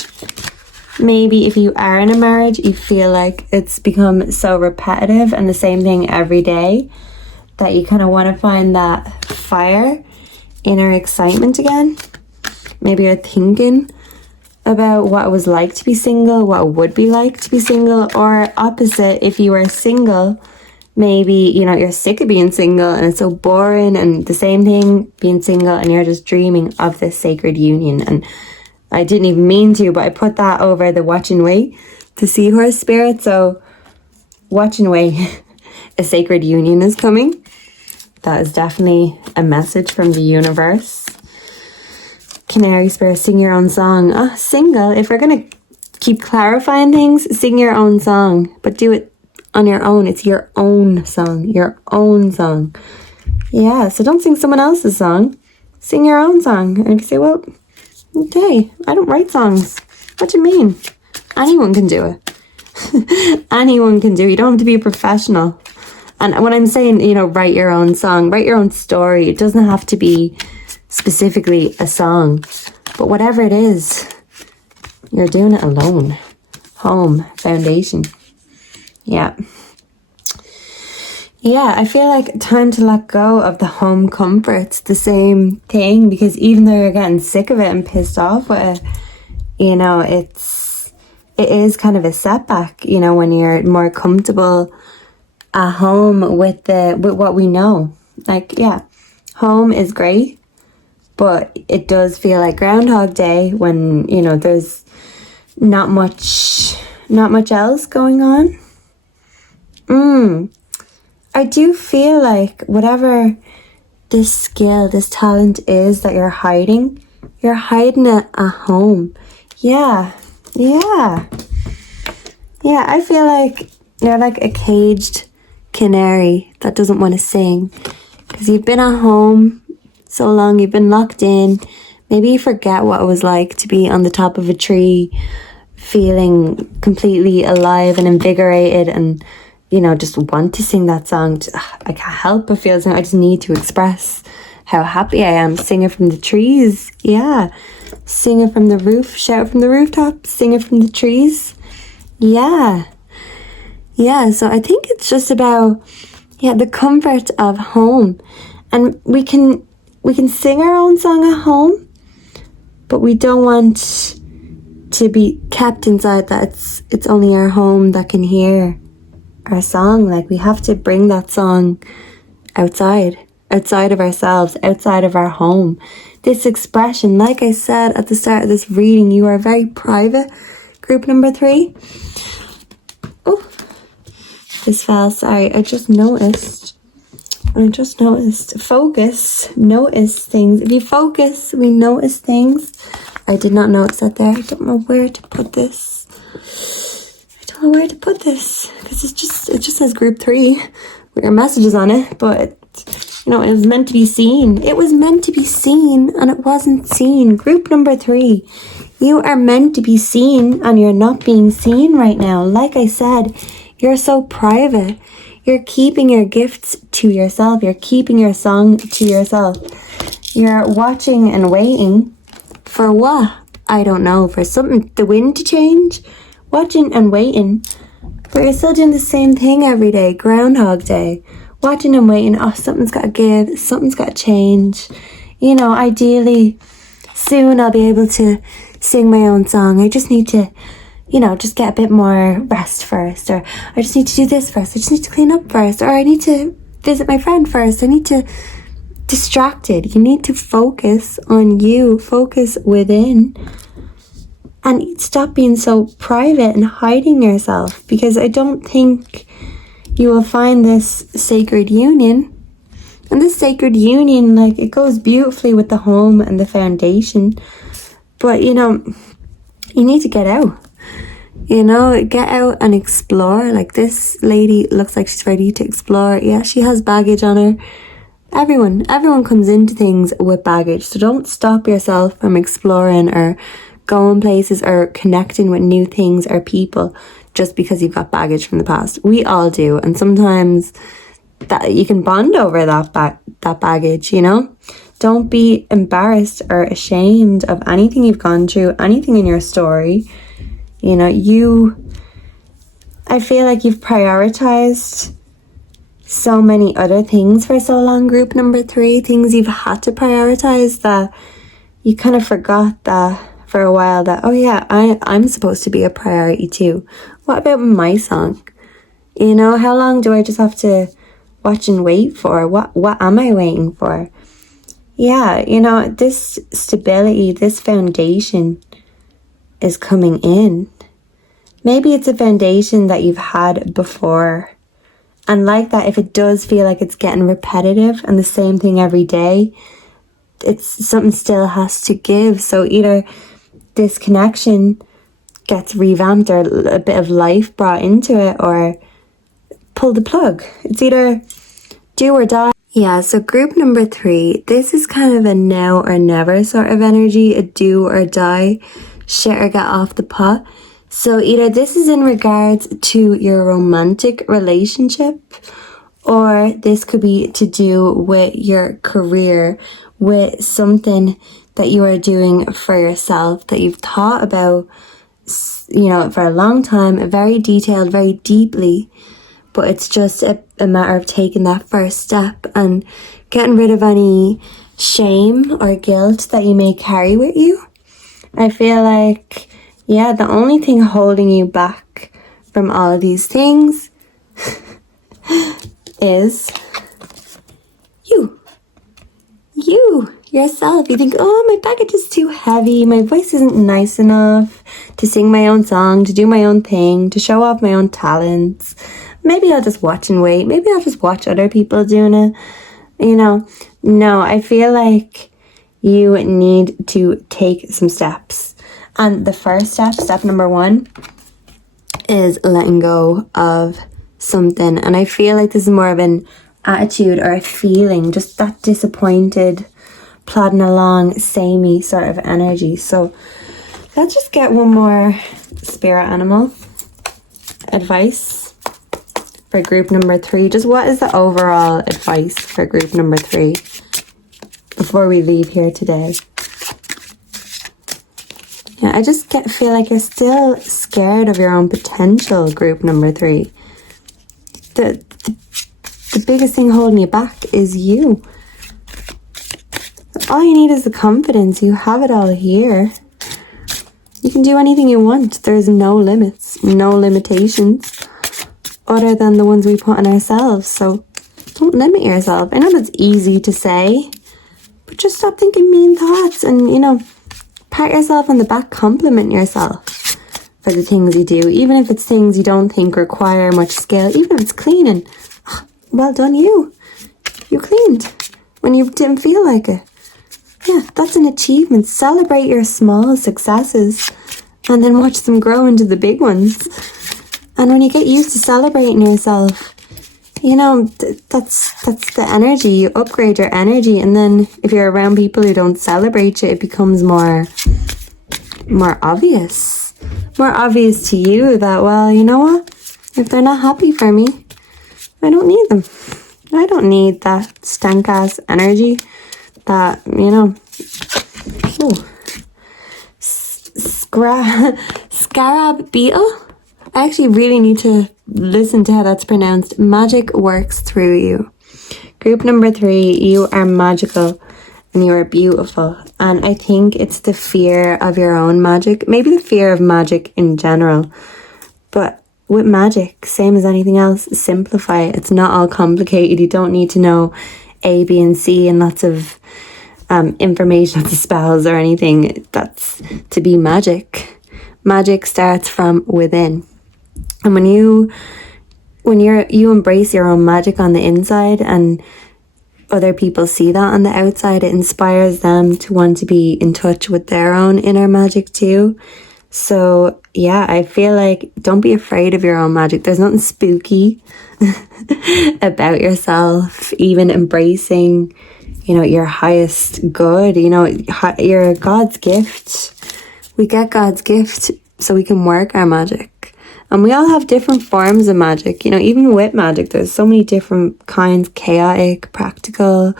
Maybe if you are in a marriage, you feel like it's become so repetitive and the same thing every day that you kind of want to find that fire, inner excitement again. Maybe you're thinking about what it was like to be single, what it would be like to be single, or opposite, if you are single, maybe, you're sick of being single and it's so boring and the same thing being single and you're just dreaming of this sacred union. And I didn't even mean to, but I put that over the watch and wait to seahorse spirit. So watch and wait, a sacred union is coming. That is definitely a message from the universe. Canary spirit, sing your own song. Single, if we're going to keep clarifying things, sing your own song, but do it on your own. It's your own song, your own song. Yeah, so don't sing someone else's song. Sing your own song. And you say, well, okay, I don't write songs. What do you mean? Anyone can do it. Anyone can do it. You don't have to be a professional. And when I'm saying, write your own song, write your own story, it doesn't have to be specifically a song. But whatever it is, you're doing it alone. Home, foundation. Yeah. Yeah, I feel like time to let go of the home comforts, the same thing, because even though you're getting sick of it and pissed off with it, it is kind of a setback, when you're more comfortable at home with what we know. Like, yeah, home is great, but it does feel like Groundhog Day when, there's not much else going on. I do feel like whatever this skill, this talent is that you're hiding it at home. Yeah, I feel like you're like a caged canary that doesn't want to sing because you've been at home so long, you've been locked in. Maybe you forget what it was like to be on the top of a tree feeling completely alive and invigorated and just want to sing that song. I can't help but feel I just need to express how happy I am. Sing it from the trees. Yeah. Sing it from the roof. Shout it from the rooftop. Sing it from the trees. Yeah. So I think it's just about, the comfort of home. And we can sing our own song at home, but we don't want to be kept inside that it's only our home that can hear our song. Like, we have to bring that song outside of ourselves, outside of our home. This expression, like I said at the start of this reading, you are very private. Group number 3. Oh, this fell. Sorry, I just noticed. Focus, notice things. If you focus, we notice things. I did not notice that there. I don't know where to put this. Because it just says group 3 with your messages on it, but it was meant to be seen. It was meant to be seen and it wasn't seen. Group number 3, you are meant to be seen and you're not being seen right now. Like I said, you're so private. You're keeping your gifts to yourself. You're keeping your song to yourself. You're watching and waiting for what? I don't know, for something, the wind to change. Watching and waiting, but you're still doing the same thing every day. Groundhog Day. Watching and waiting. Oh, something's got to give. Something's got to change. Ideally, soon I'll be able to sing my own song. I just need to, just get a bit more rest first. Or I just need to do this first. I just need to clean up first. Or I need to visit my friend first. I need to distracted. You need to focus on you. Focus within. And stop being so private and hiding yourself, because I don't think you will find this sacred union. And this sacred union, it goes beautifully with the home and the foundation. But, you know, you need to get out. You know, get out and explore. Like, this lady looks like she's ready to explore. Yeah, she has baggage on her. Everyone comes into things with baggage. So don't stop yourself from exploring or going places or connecting with new things or people just because you've got baggage from the past. We all do. And sometimes that you can bond over that baggage, you know? Don't be embarrassed or ashamed of anything you've gone through, anything in your story. You know, I feel like you've prioritized so many other things for so long, group number 3, things you've had to prioritize, that you kind of forgot that for a while, that, oh yeah, I'm supposed to be a priority too. What about my song? You know, how long do I just have to watch and wait for? What am I waiting for? Yeah, you know, this stability, this foundation is coming in. Maybe it's a foundation that you've had before. And like that, if it does feel like it's getting repetitive and the same thing every day, it's something still has to give. So either this connection gets revamped or a bit of life brought into it, or pull the plug. It's either do or die. Yeah, so group number 3, this is kind of a now or never sort of energy, a do or die, shit or get off the pot. So either this is in regards to your romantic relationship, or this could be to do with your career, with something that you are doing for yourself that you've thought about, you know, for a long time, very detailed, very deeply. But it's just a matter of taking that first step and getting rid of any shame or guilt that you may carry with you. I feel like, yeah, the only thing holding you back from all of these things is you, yourself. You think, oh, my baggage is too heavy, my voice isn't nice enough to sing my own song, to do my own thing, to show off my own talents. Maybe I'll just watch and wait. Maybe I'll just watch other people doing it. You know, no, I feel like you need to take some steps. And the first step number 1, is letting go of something. And I feel like this is more of an attitude or a feeling, just that disappointed, plodding along, samey sort of energy. So let's just get one more spirit animal advice for group number 3. Just what is the overall advice for group number 3 before we leave here today? Yeah, I just feel like you're still scared of your own potential, group number 3. The biggest thing holding you back is you. All you need is the confidence. You have it all here. You can do anything you want. There's no limits, no limitations other than the ones we put on ourselves. So don't limit yourself. I know that's easy to say, but just stop thinking mean thoughts and, you know, pat yourself on the back, compliment yourself for the things you do, even if it's things you don't think require much skill, even if it's cleaning. Oh, well done you cleaned when you didn't feel like it. Yeah, that's an achievement. Celebrate your small successes and then watch them grow into the big ones. And when you get used to celebrating yourself, you know, that's the energy. You upgrade your energy, and then if you're around people who don't celebrate you, it becomes more obvious. More obvious to you that, well, you know what? If they're not happy for me, I don't need them. I don't need that stank-ass energy that, you know... Ooh. Scarab beetle? I actually really need to listen to how that's pronounced. Magic works through you. Group number 3, you are magical and you are beautiful. And I think it's the fear of your own magic, maybe the fear of magic in general. But with magic, same as anything else, simplify it. It's not all complicated. You don't need to know A, B, and C and lots of information of the spells or anything. That's to be magic. Magic starts from within. And when you embrace your own magic on the inside and other people see that on the outside, it inspires them to want to be in touch with their own inner magic too. So yeah, I feel like don't be afraid of your own magic. There's nothing spooky about yourself, even embracing, your highest good. You're God's gift. We get God's gift so we can work our magic. And we all have different forms of magic. Even with magic, there's so many different kinds, chaotic, practical,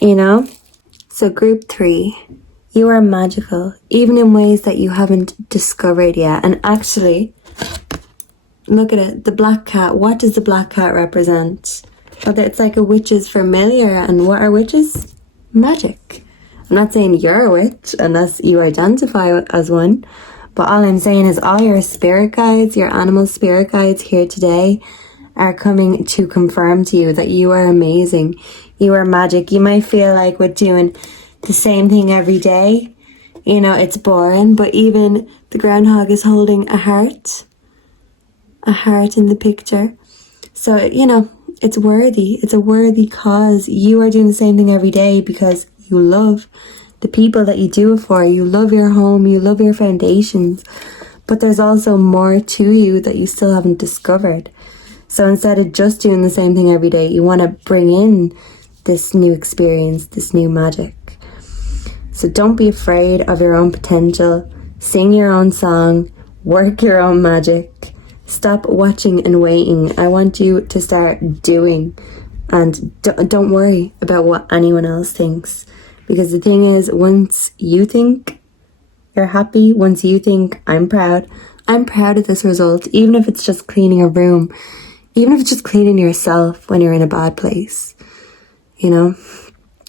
So group 3, you are magical, even in ways that you haven't discovered yet. And actually, look at it, the black cat. What does the black cat represent? Well, it's like a witch's familiar. And what are witches? Magic. I'm not saying you're a witch unless you identify as one. But all I'm saying is all your spirit guides, your animal spirit guides here today are coming to confirm to you that you are amazing. You are magic. You might feel like we're doing the same thing every day. It's boring, but even the groundhog is holding a heart in the picture. So, it's worthy. It's a worthy cause. You are doing the same thing every day because you love the people that you do it for. You love your home, you love your foundations, but there's also more to you that you still haven't discovered. So instead of just doing the same thing every day, you want to bring in this new experience, this new magic. So don't be afraid of your own potential. Sing your own song, work your own magic. Stop watching and waiting. I want you to start doing, and don't worry about what anyone else thinks. Because the thing is, once you think you're happy, once you think I'm proud of this result, even if it's just cleaning a room, even if it's just cleaning yourself when you're in a bad place, and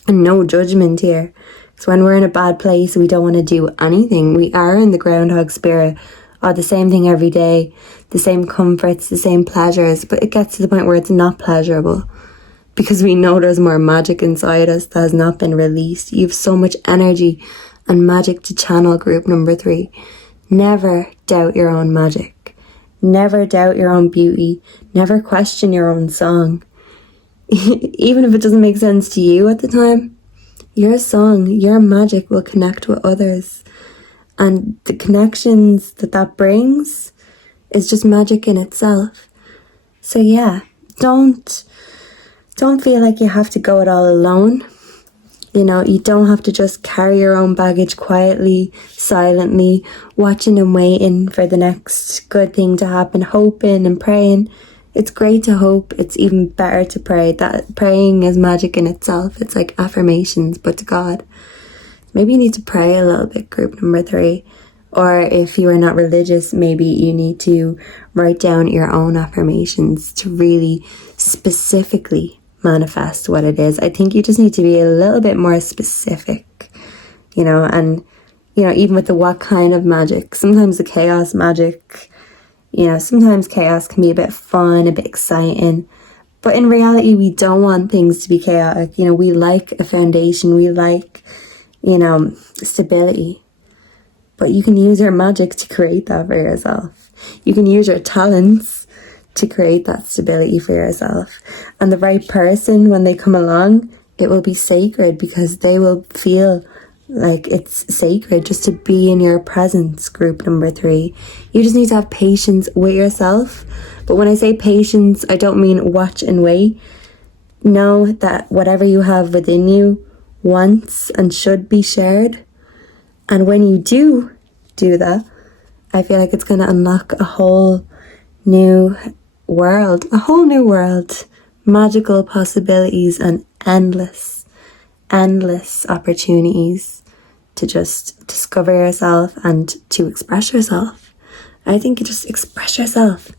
no judgment here. So when we're in a bad place, we don't want to do anything. We are in the groundhog spirit, or the same thing every day, the same comforts, the same pleasures, but it gets to the point where it's not pleasurable. Because we know there's more magic inside us that has not been released. You have so much energy and magic to channel, group number 3. Never doubt your own magic. Never doubt your own beauty. Never question your own song. Even if it doesn't make sense to you at the time, your song, your magic will connect with others. And the connections that brings is just magic in itself. So yeah, don't feel like you have to go it all alone. You don't have to just carry your own baggage quietly, silently, watching and waiting for the next good thing to happen, hoping and praying. It's great to hope. It's even better to pray. That praying is magic in itself. It's like affirmations, but to God. Maybe you need to pray a little bit, group number 3. Or if you are not religious, maybe you need to write down your own affirmations to really specifically manifest what it is. I think you just need to be a little bit more specific, and, even with the what kind of magic, sometimes the chaos magic, sometimes chaos can be a bit fun, a bit exciting, but in reality, we don't want things to be chaotic. We like a foundation, we like, stability, but you can use your magic to create that for yourself. You can use your talents to create that stability for yourself. And the right person, when they come along, it will be sacred because they will feel like it's sacred just to be in your presence, group number 3. You just need to have patience with yourself. But when I say patience, I don't mean watch and wait. Know that whatever you have within you wants and should be shared. And when you do that, I feel like it's going to unlock a whole new world, magical possibilities and endless opportunities to just discover yourself and to express yourself. I think you just express yourself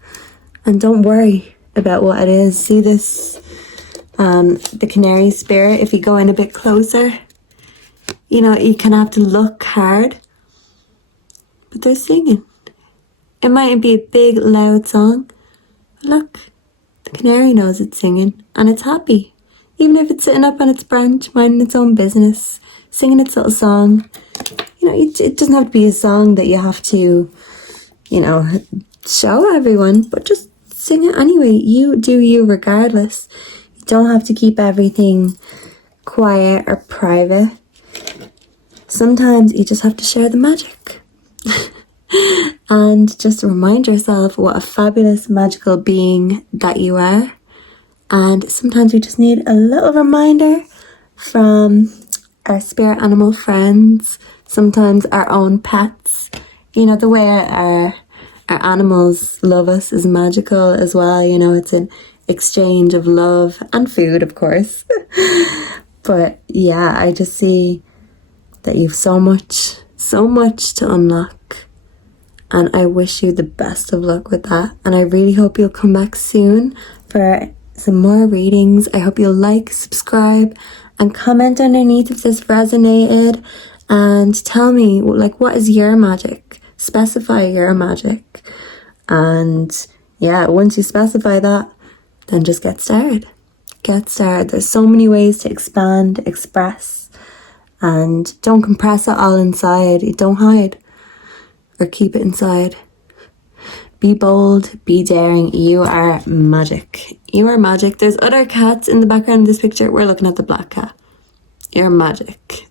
and don't worry about what it is. See this, the canary spirit, if you go in a bit closer, you can have to look hard, but they're singing. It mightn't be a big, loud song, but look, the canary knows it's singing, and it's happy. Even if it's sitting up on its branch, minding its own business, singing its little song. It doesn't have to be a song that you have to, show everyone, but just sing it anyway. You do you regardless. You don't have to keep everything quiet or private. Sometimes you just have to share the magic. And just remind yourself what a fabulous, magical being that you are. And sometimes we just need a little reminder from our spirit animal friends, sometimes our own pets. You know, the way our animals love us is magical as well. You know, it's an exchange of love and food, of course. But yeah, I just see that you've so much to unlock. And I wish you the best of luck with that. And I really hope you'll come back soon for some more readings. I hope you'll like, subscribe, and comment underneath if this resonated. And tell me, like, what is your magic? Specify your magic. And yeah, once you specify that, then just get started. Get started. There's so many ways to expand, express. And don't compress it all inside. Don't hide. Or keep it inside. Be bold, be daring. You are magic. You are magic. There's other cats in the background of this picture. We're looking at the black cat. You're magic.